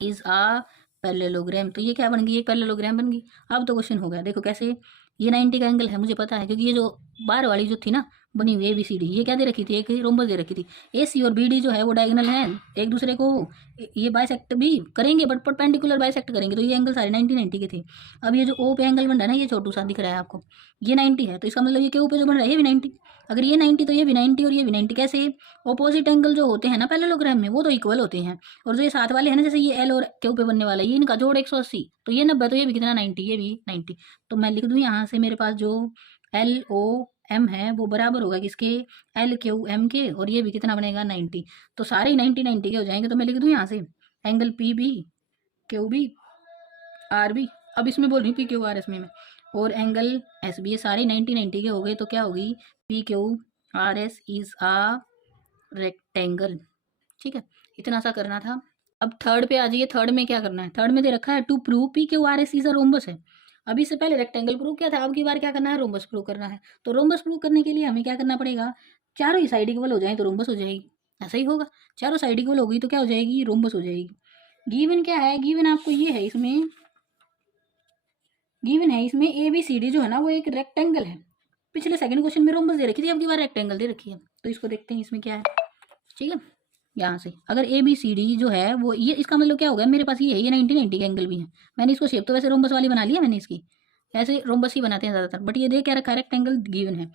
इज आ पैरेललोग्राम। तो ये क्या बन गई, एक पैरेललोग्राम बन गई। अब तो क्वेश्चन हो गया, देखो कैसे, ये 90 का एंगल है मुझे पता है, क्योंकि ये जो बाहर वाली जो थी ना बनी हुई ABCD, ये क्या दे रखी थी, एक रोम्बस दे रखी थी। AC और BD जो है वो डायगोनल है एक दूसरे को, ये बाइसेक्ट भी करेंगे बट परपेंडिकुलर बाइसेक्ट करेंगे, तो ये एंगल सारे 90 के थे। अब ये जो O पे एंगल बन रहा है ना, ये छोटू सा दिख रहा है आपको, ये 90 है, तो इसका मतलब ये Q पे जो बन रहा है ये भी 90। अगर ये 90 तो ये भी 90 और ये भी 90। कैसे, ऑपोजिट एंगल जो होते हैं ना पैरेललोग्राम में वो तो इक्वल होते हैं, और जो ये साथ वाले हैं ना, जैसे ये L और Q पे बनने वाला है, ये इनका जोड़ 180, तो ये 90, तो ये भी कितना 90, ये भी 90। तो मैं लिख दूँ यहाँ से, मेरे पास जो LOM है वो बराबर होगा किसके, LQM के, और ये भी कितना बनेगा 90। तो सारे ही 90 के हो जाएंगे, तो मैं लिख दूँ यहाँ से एंगल PB QB RB, अब इसमें बोल रही हूँ PQRS में मैं, और एंगल SB, ये सारे 90 के हो गए, तो क्या होगी, PQRS इज आ रेक्टेंगल। ठीक है, इतना सा करना था। अब थर्ड पे आ जाइए, थर्ड में क्या करना है, थर्ड में दे रखा है to prove PQRS is a rhombus है। अभी इससे पहले रेक्टेंगल प्रूव किया था, अब की बार क्या करना है, रोम्बस प्रूव करना है। तो रोम्बस प्रूव करने के लिए हमें क्या करना पड़ेगा, चारों ही साइड इक्वल हो जाए तो रोम्बस हो जाएगी, ऐसा ही होगा। चारों साइड इक्वल होगी तो क्या हो जाएगी, रोम्बस हो जाएगी। गिवन क्या है, गिवन आपको ये है, इसमें गिवन है इसमें ABCD जो है ना वो एक रेक्टेंगल है। पिछले सेकंड क्वेश्चन में रोम्बस दे रखी थी, अब की बार रेक्टेंगल दे रखी है, तो इसको देखते हैं इसमें क्या है। ठीक है, यहाँ से अगर ABCD जो है वो, ये इसका मतलब क्या होगा, मेरे पास ये है, ये 90 का एंगल भी है। मैंने इसको शेप तो वैसे रोम्बस वाली बना लिया मैंने इसकी, ऐसे रोम्बस ही बनाते हैं ज़्यादातर, बट ये देख क्या रखा है, रेक्टेंगल गिवन है।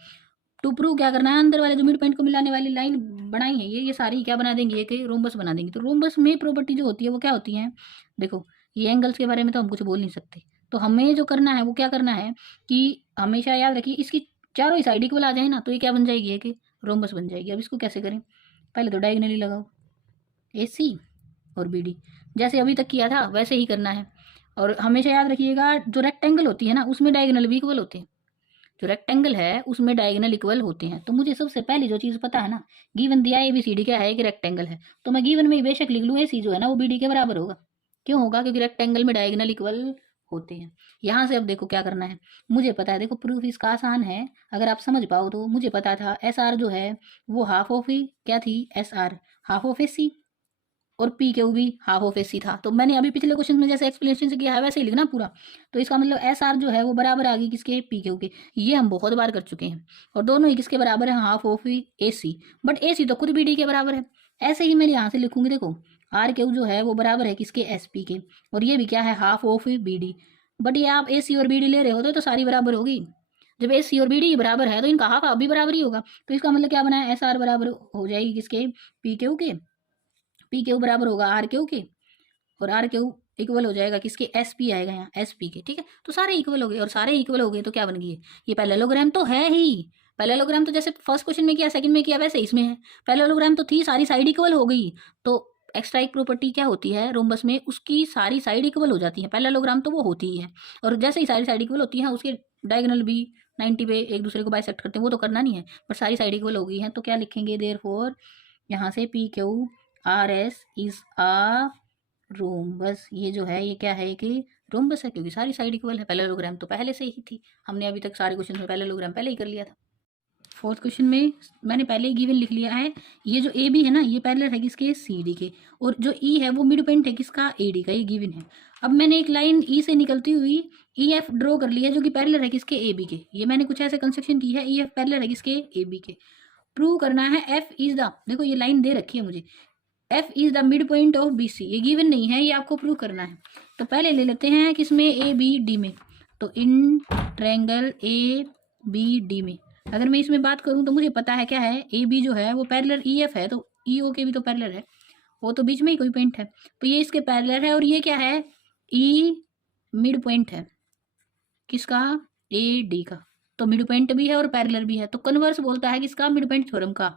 टू प्रूव क्या करना है, अंदर वाले जो मिड पॉइंट को मिलाने वाली लाइन बनाई है ये सारी क्या बना देंगे, एक रोम्बस बना देंगे। तो रोम्बस में प्रॉपर्टी जो होती है वो क्या होती है, देखो ये एंगल्स के बारे में तो हम कुछ बोल नहीं सकते, तो हमें जो करना है वो क्या करना है कि हमेशा याद रखिए इसकी चारों ही साइड इक्वल आ जाए ना, तो ये क्या बन जाएगी, एक रोम्बस बन जाएगी। अब इसको कैसे करें, पहले तो डायगोनली लगाओ AC और BD, जैसे अभी तक किया था वैसे ही करना है। और हमेशा याद रखिएगा जो रेक्टेंगल होती है ना उसमें डायगोनल भी इक्वल होते हैं, जो रेक्टेंगल है उसमें डायगोनल इक्वल होते हैं। तो मुझे सबसे पहले जो चीज़ पता है ना, गिवन दिया ABCD क्या है कि रेक्टेंगल है, तो मैं गिवन में ही बेशक लिख लूँ AC जो है ना वो BD के बराबर होगा। क्यों होगा, क्योंकि रेक्टेंगल में डायगोनल इक्वल होते हैं। यहाँ से अब देखो क्या करना है, मुझे पता है, देखो प्रूफ इसका आसान है अगर आप समझ पाओ तो। मुझे पता था SR जो है वो हाफ ऑफ ही क्या थी, SR हाफ ऑफ AC, और PQ भी हाफ ऑफ AC था। तो मैंने अभी पिछले क्वेश्चन में जैसे एक्सप्लेनेशन से किया है वैसे ही लिखना पूरा। तो इसका मतलब SR जो है वो बराबर आ गई किसके, PQ के। ये हम बहुत बार कर चुके हैं, और दोनों ही किसके बराबर है, half of AC, but AC तो खुद BD के बराबर है। ऐसे ही मैं यहाँ से लिखूंगी, देखो RQ जो है वो बराबर है किसके, SP के, और ये भी क्या है, हाफ ऑफ BD। बट ये आप AC और BD ले रहे होते तो सारी बराबर होगी, जब AC और BD बराबर है तो इनका हाफ भी बराबर ही होगा। तो इसका मतलब क्या बना है, SR बराबर हो जाएगी किसके, PQ के, PQ बराबर होगा RQ के, और RQ इक्वल हो जाएगा किसके, SP आएगा यहाँ SP के। ठीक है, तो सारे इक्वल हो गए, और सारे इक्वल हो गए तो क्या बन गई, ये पैरेललोग्राम तो है ही। पैरेललोग्राम तो जैसे फर्स्ट क्वेश्चन में किया, सेकंड में किया, वैसे इसमें है। पैरेललोग्राम तो थी, सारी साइड इक्वल हो गई, तो एक्स्ट्रा एक प्रॉपर्टी क्या होती है रोम्बस में, उसकी सारी साइड इक्वल हो जाती है। पैरेललोग्राम तो वो होती ही है, और जैसे ही सारी साइड इक्वल होती है उसके डायगोनल भी 90 पे एक दूसरे को बाइसेक्ट करते हैं, वो तो करना नहीं है, बट सारी साइड इक्वल हो गई है। तो क्या लिखेंगे, देयरफॉर यहाँ से PQRS इज आ रोम्बस। ये जो है ये क्या है कि रोम्बस है, क्योंकि सारी साइड इक्वल है। पैरेललोग्राम तो पहले से ही थी, हमने अभी तक सारे क्वेश्चन में पैरेललोग्राम पहले ही कर लिया था। फोर्थ क्वेश्चन में मैंने पहले ही गिवन लिख लिया है, ये जो AB है ना ये पैरेलल है किसके, CD के, और जो E है वो मिड पॉइंट है किसका, AD का, ये गिवन है। अब मैंने एक लाइन E से निकलती हुई EF ड्रॉ कर ली है जो कि पैरेलल है किसके, AB के। ये मैंने कुछ ऐसे कंस्ट्रक्शन की है, EF पैरेलल है किसके, AB के। प्रूव करना है एफ इज द, देखो ये लाइन दे रखी है मुझे, F is the mid point of B C, ये गिवन नहीं है, ये आपको प्रूव करना है। तो पहले ले लेते हैं किसमें, ए बी डी में। तो in triangle A B D में अगर मैं इसमें बात करूं तो मुझे पता है क्या है, ए बी जो है वो पैरेलल ई एफ है, तो ई ओ के भी तो पैरेलल है, वो तो बीच में ही कोई पॉइंट है, तो ये इसके पैरेलल है। और ये क्या है, ई मिड पॉइंट है किसका, ए डी का, तो मिड पॉइंट भी है और पैरेलल भी है, तो कन्वर्स बोलता है किसका, मिड पॉइंट थ्योरम का।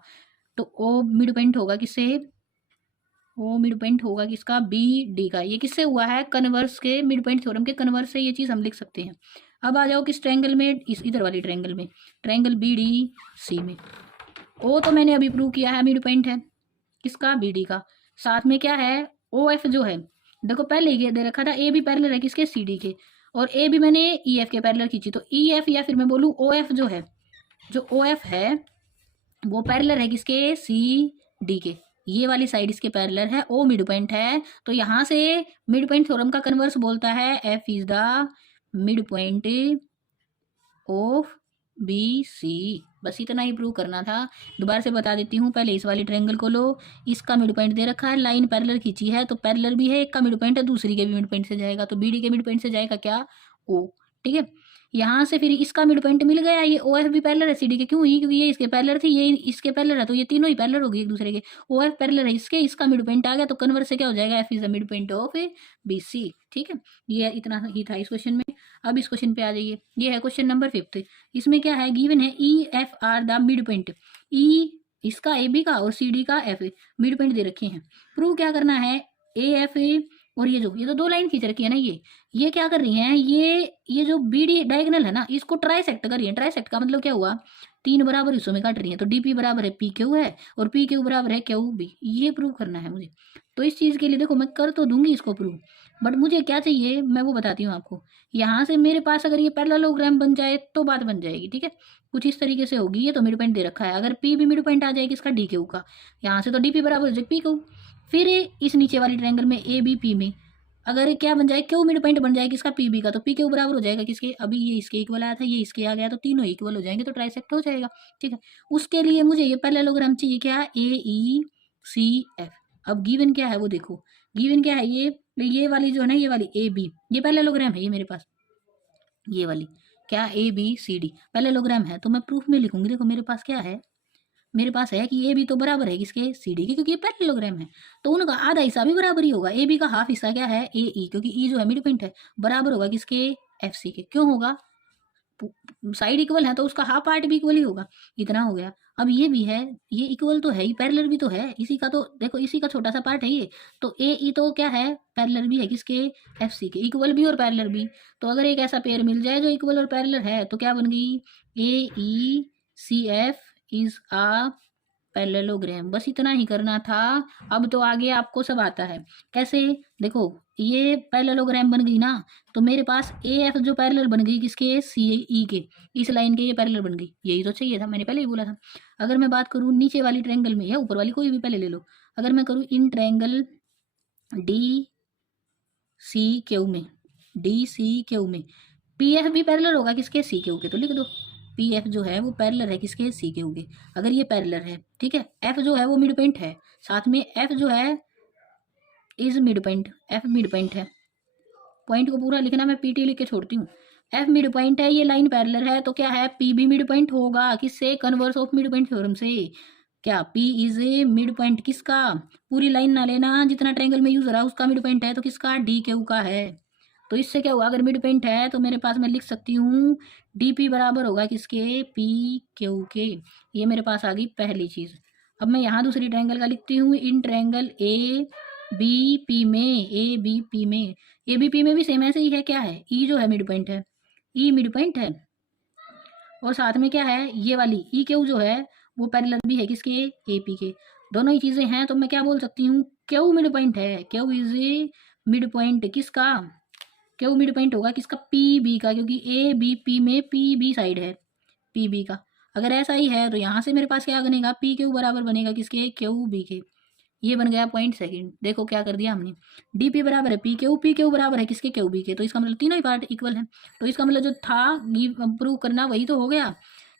तो ओ मिड पॉइंट होगा किससे, वो मिड पॉइंट होगा किसका, बी डी का। ये किससे हुआ है, कन्वर्स के, मिड पॉइंट थ्योरम के कन्वर्स से ये चीज़ हम लिख सकते हैं। अब आ जाओ किस ट्रायंगल में, इस इधर वाली ट्रायंगल में, ट्रायंगल बी डी सी में। ओ तो मैंने अभी प्रूव किया है मिड पॉइंट है किसका, बी डी का। साथ में क्या है, ओ एफ जो है, देखो पहले ही दे रखा था, ए भी पैरेलल है किसके, सी डी के, और ए भी मैंने ई एफ के पैरेलल खींची, तो ई एफ या फिर मैं बोलूँ ओ एफ जो है, जो ओ एफ है वो पैरेलल है किसके, सी डी के, ये वाली साइड इसके पैरेलल है, ओ मिड पॉइंट है। तो यहाँ से मिड पॉइंट थ्योरम का कन्वर्स बोलता है F is the mid point of B C. बस इतना ही प्रूव करना था। दोबारा से बता देती हूँ, पहले इस वाली ट्रायंगल को लो, इसका मिड पॉइंट दे रखा है, लाइन पैरेलल खींची है, तो पैरेलल भी है, एक का मिड पॉइंट है, दूसरी के भी मिड पॉइंट से जाएगा, तो बी डी के मिड पॉइंट से जाएगा क्या, ओ। ठीक है, यहाँ से फिर इसका मिड पॉइंट मिल गया, ये ओ एफ भी पैरेलल है सी डी के, क्यों ही, क्योंकि ये इसके पैरेलल थी, ये इसके पैरेलल है, तो ये तीनों ही पैरेलल होगी एक दूसरे के। ओ एफ पैरेलल है इसके, इसका मिड पॉइंट आ गया, तो कन्वर्स से क्या हो जाएगा, F is the mid point of B C. ठीक है, ये इतना ही था इस क्वेश्चन में। अब इस क्वेश्चन पे आ जाइए, ये है क्वेश्चन नंबर 5। इसमें क्या है, गिवन है E F are the mid point, E इसका ए बी का और सी डी का एफ मिड पॉइंट दे रखे हैं। प्रूव क्या करना है, ए एफ और ये तो दो लाइन खींच रखी है ना, ये क्या कर रही हैं, ये जो बी डी डायगोनल है ना, इसको ट्राइसेक्ट कर रही है। ट्राइसेक्ट का मतलब क्या हुआ, तीन बराबर हिस्सों में काट रही है, तो डी पी बराबर है पी क्यू है, और पी क्यू बराबर है क्यू बी। ये प्रूव करना है मुझे। तो इस चीज़ के लिए देखो मैं कर तो दूंगी इसको प्रूव, बट मुझे क्या चाहिए मैं वो बताती हूँ आपको। यहाँ से मेरे पास अगर ये पैरेललोग्राम बन जाए तो बात बन जाएगी। ठीक है, कुछ इस तरीके से होगी। ये तो मिड पॉइंट दे रखा है, अगर पी भी मिड पॉइंट आ जाएगी इसका डी क्यू का, यहाँ से तो डी पी बराबर हो जाए पी क्यू। फिर इस नीचे वाली ट्रायंगल में ए बी पी में अगर क्या बन जाए, क्यू मिड पॉइंट बन जाएगा इसका पी बी का, तो पी क्यू बराबर हो जाएगा किसके, अभी ये इसके इक्वल आया था, ये इसके आ गया, तो तीनों इक्वल हो जाएंगे, तो ट्राइसेक्ट हो जाएगा। ठीक है, उसके लिए मुझे ये पैरेललोग्राम चाहिए, क्या, ए ई सी एफ। अब गिवन क्या है वो देखो, गिवन क्या है, ये वाली जो है ना, ये वाली ए बी, ये पैरेललोग्राम है, ये मेरे पास ये वाली क्या, A B C D parallelogram है। तो मैं प्रूफ में लिखूंगी, देखो मेरे पास क्या है, मेरे पास है कि ए बी तो बराबर है किसके, सी डी के, क्योंकि ये पैरेललोग्राम है, तो उनका आधा हिस्सा भी बराबर ही होगा। ए बी का हाफ हिस्सा क्या है, ए ई, क्योंकि ई जो है मिड पॉइंट है, बराबर होगा किसके, एफ सी के। क्यों होगा, साइड इक्वल है तो उसका हाफ पार्ट भी इक्वल ही होगा। इतना हो गया। अब ये भी है, ये इक्वल तो है ही, पैरेलल भी तो है इसी का, तो देखो इसी का छोटा सा पार्ट है ये, तो ए ई तो क्या है, पैरेलल भी है किसके, एफ सी के, इक्वल भी और पैरेलल भी। तो अगर एक ऐसा पेयर मिल जाए जो इक्वल और पैरेलल है, तो क्या बन गई, A E C F is a parallelogram. बस इतना ही करना था। अब तो आगे आपको सब आता है। कैसे, देखो ये पैरेललोग्राम बन गई ना, तो मेरे पास ए एफ जो पैरेलल बन गई किसके, सी ई के, इस लाइन के ये पैरेलल बन गई। यही तो चाहिए था, मैंने पहले ही बोला था। अगर मैं बात करूँ नीचे वाली ट्रायंगल में या ऊपर वाली, कोई भी पहले ले लो, अगर मैं करूँ in triangle D C Q में, डी सी क्यू में पी एफ भी पैरेलल होगा किसके, सी क्यू के, तो लिख दो पी एफ जो है वो पैरेलल है किसके, सी के होंगे। अगर ये पैरेलल है, ठीक है, एफ जो है वो मिड पॉइंट है, साथ में एफ जो है is mid point, F mid point है। पॉइंट को पूरा लिखना, मैं पीटी लिख के छोड़ती हूँ। एफ मिड पॉइंट है, ये लाइन पैरेलल है, तो क्या है, पी भी मिड पॉइंट होगा किससे, converse of mid point theorem से। क्या P is a mid point किसका, पूरी लाइन ना लेना, जितना ट्रायंगल में यूज रहा उसका मिड पॉइंट है, तो किसका, डी क्यू का है। तो इससे क्या हुआ, अगर मिड पॉइंट है तो मेरे पास मैं लिख सकती हूँ डी पी बराबर होगा किसके, पी क्यू के। ये मेरे पास आ गई पहली चीज़। अब मैं यहाँ दूसरी ट्रायंगल का लिखती हूँ, in triangle A B P में, ए बी पी में, ए बी पी में भी सेम ऐसे ही है, क्या है, ई जो है मिड पॉइंट है, ई मिड पॉइंट है, और साथ में क्या है, ये वाली ई क्यू जो है वो पैरेलल भी है किसके, ए पी के। दोनों ही चीज़ें हैं, तो मैं क्या बोल सकती हूँ, क्यू मिड पॉइंट है, Q is a mid point किसका, क्यू मिड पॉइंट होगा किसका, पी बी का, क्योंकि ए बी पी में पी बी साइड है, पी बी का। अगर ऐसा ही है तो यहाँ से मेरे पास क्या बनेगा, पी क्यू बराबर बनेगा किसके, क्यू बी के। ये बन गया पॉइंट सेकंड। देखो क्या कर दिया हमने, डी पी बराबर है पी क्यू बराबर है किसके, क्यू बी के, तो इसका मतलब तीनों ही पार्ट इक्वल है। तो इसका मतलब जो था गिव प्रूव करना वही तो हो गया,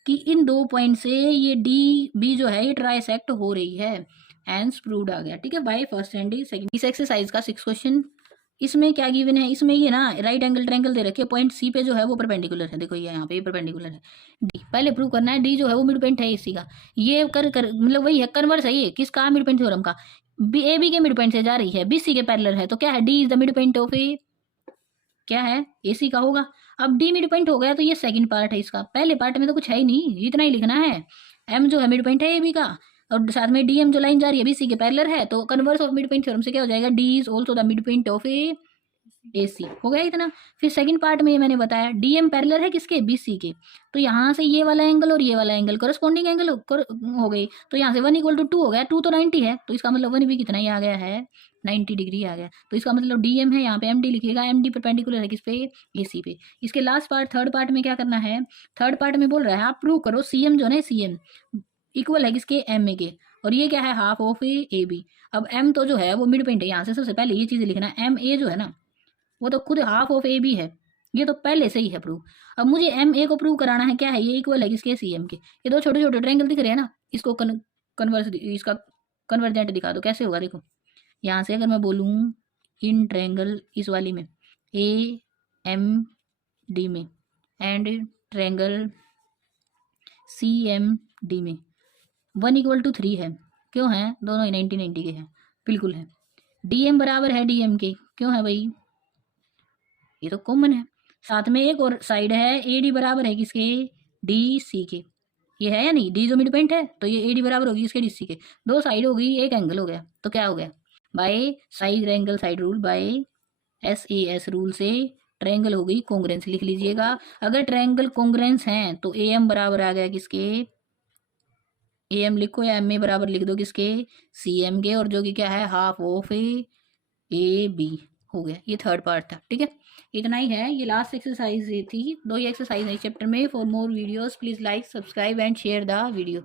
कि इन 2 पॉइंट से ये डी बी जो है ये ट्राइसेक्ट हो रही है, एंस प्रूव्ड आ गया। ठीक है, बाय फर्स्ट एंड सेकंड। इस एक्सरसाइज का 6 क्वेश्चन। इसमें क्या गिवन है, इसमें ये ना राइट एंगल ट्रायंगल दे रखे, पॉइंट सी पे जो है वो परपेंडिकुलर है, देखो ये यहाँ पे परपेंडिकुलर है। डी पहले प्रूव करना है, डी जो है वो मिड पॉइंट है इसी का, ये कर मतलब वही है, कन्वर्स है ये किसका, मिड पॉइंट थ्योरम का। बी ए बी के मिड पॉइंट से जा रही है, बी सी के पैरेलल है, तो क्या है, D is the mid point of A, क्या है, ए सी का होगा। अब डी मिड पॉइंट हो गया तो ये सेकंड पार्ट है इसका, पहले पार्ट में तो कुछ है ही नहीं, इतना ही लिखना है। एम जो है मिड पॉइंट है ए बी का, और साथ में डी एम जो लाइन जा रही है बी सी के पैरेलल है, तो converse of mid point theorem से क्या हो जाएगा, D is also the mid point of A C, हो गया इतना। फिर सेकंड पार्ट में ये मैंने बताया डी एम पैरेलल है किसके, बी सी के, तो यहाँ से ये वाला एंगल और ये वाला एंगल करस्पॉन्डिंग एंगल हो गई, तो यहाँ से 1 = 2 हो गया, 2 तो 90 है, तो इसका मतलब 1 भी कितना ही आ गया है, 90 डिग्री आ गया। तो इसका मतलब डी एम है, यहाँ पे एम डी लिखिएगा, एम डी परपेंडिकुलर है किस पे, ए सी पे। इसके लास्ट पार्ट थर्ड पार्ट में क्या करना है, थर्ड पार्ट में बोल रहा है आप प्रूव करो सी एम जो है सी एम इक्वल है किसके, एम ए के, और ये क्या है, हाफ ऑफ ए बी। अब एम तो जो है वो मिड पॉइंट है, यहाँ से सबसे पहले ये चीज़ लिखना है, एम ए जो है ना वो तो खुद हाफ ऑफ ए बी है, ये तो पहले से ही है प्रूव। अब मुझे एम ए को प्रूव कराना है, क्या है, ये इक्वल है किसके, सी एम के। ये दो छोटे छोटे ट्रायंगल दिख रहे हैं ना, इसको कन्वर्स इसका कन्वर्जेंट दिखा दो, कैसे होगा देखो। यहाँ से अगर मैं बोलूँ इन ट्रायंगल इस वाली में ए एम डी में and triangle C M D में 1 = 3 है, क्यों है, दोनों ही 90 के हैं, बिल्कुल है। डी एम बराबर है डी एम के, क्यों है भाई, ये तो कॉमन है। साथ में एक और साइड है ए डी बराबर है किसके, डी सी के, ये है या नहीं, डी जो मिड पॉइंट है तो ये ए डी बराबर होगी इसके डी सी के, दो साइड हो गई एक एंगल हो गया, तो क्या हो गया, by side angle side rule, bye S rule से ट्रायंगल हो गई कॉन्ग्रेंस, लिख लीजिएगा। अगर ट्रायंगल कॉन्ग्रेंस हैं तो ए एम बराबर आ गया किसके, ए एम लिखो या एम ए बराबर लिख दो किसके, सी एम के, और जो कि क्या है, हाफ ऑफ ए बी, हो गया। ये थर्ड पार्ट था, ठीक है, इतना ही है, ये लास्ट एक्सरसाइज थी, 2 ही एक्सरसाइज है चैप्टर में। For more videos please like subscribe and share the video.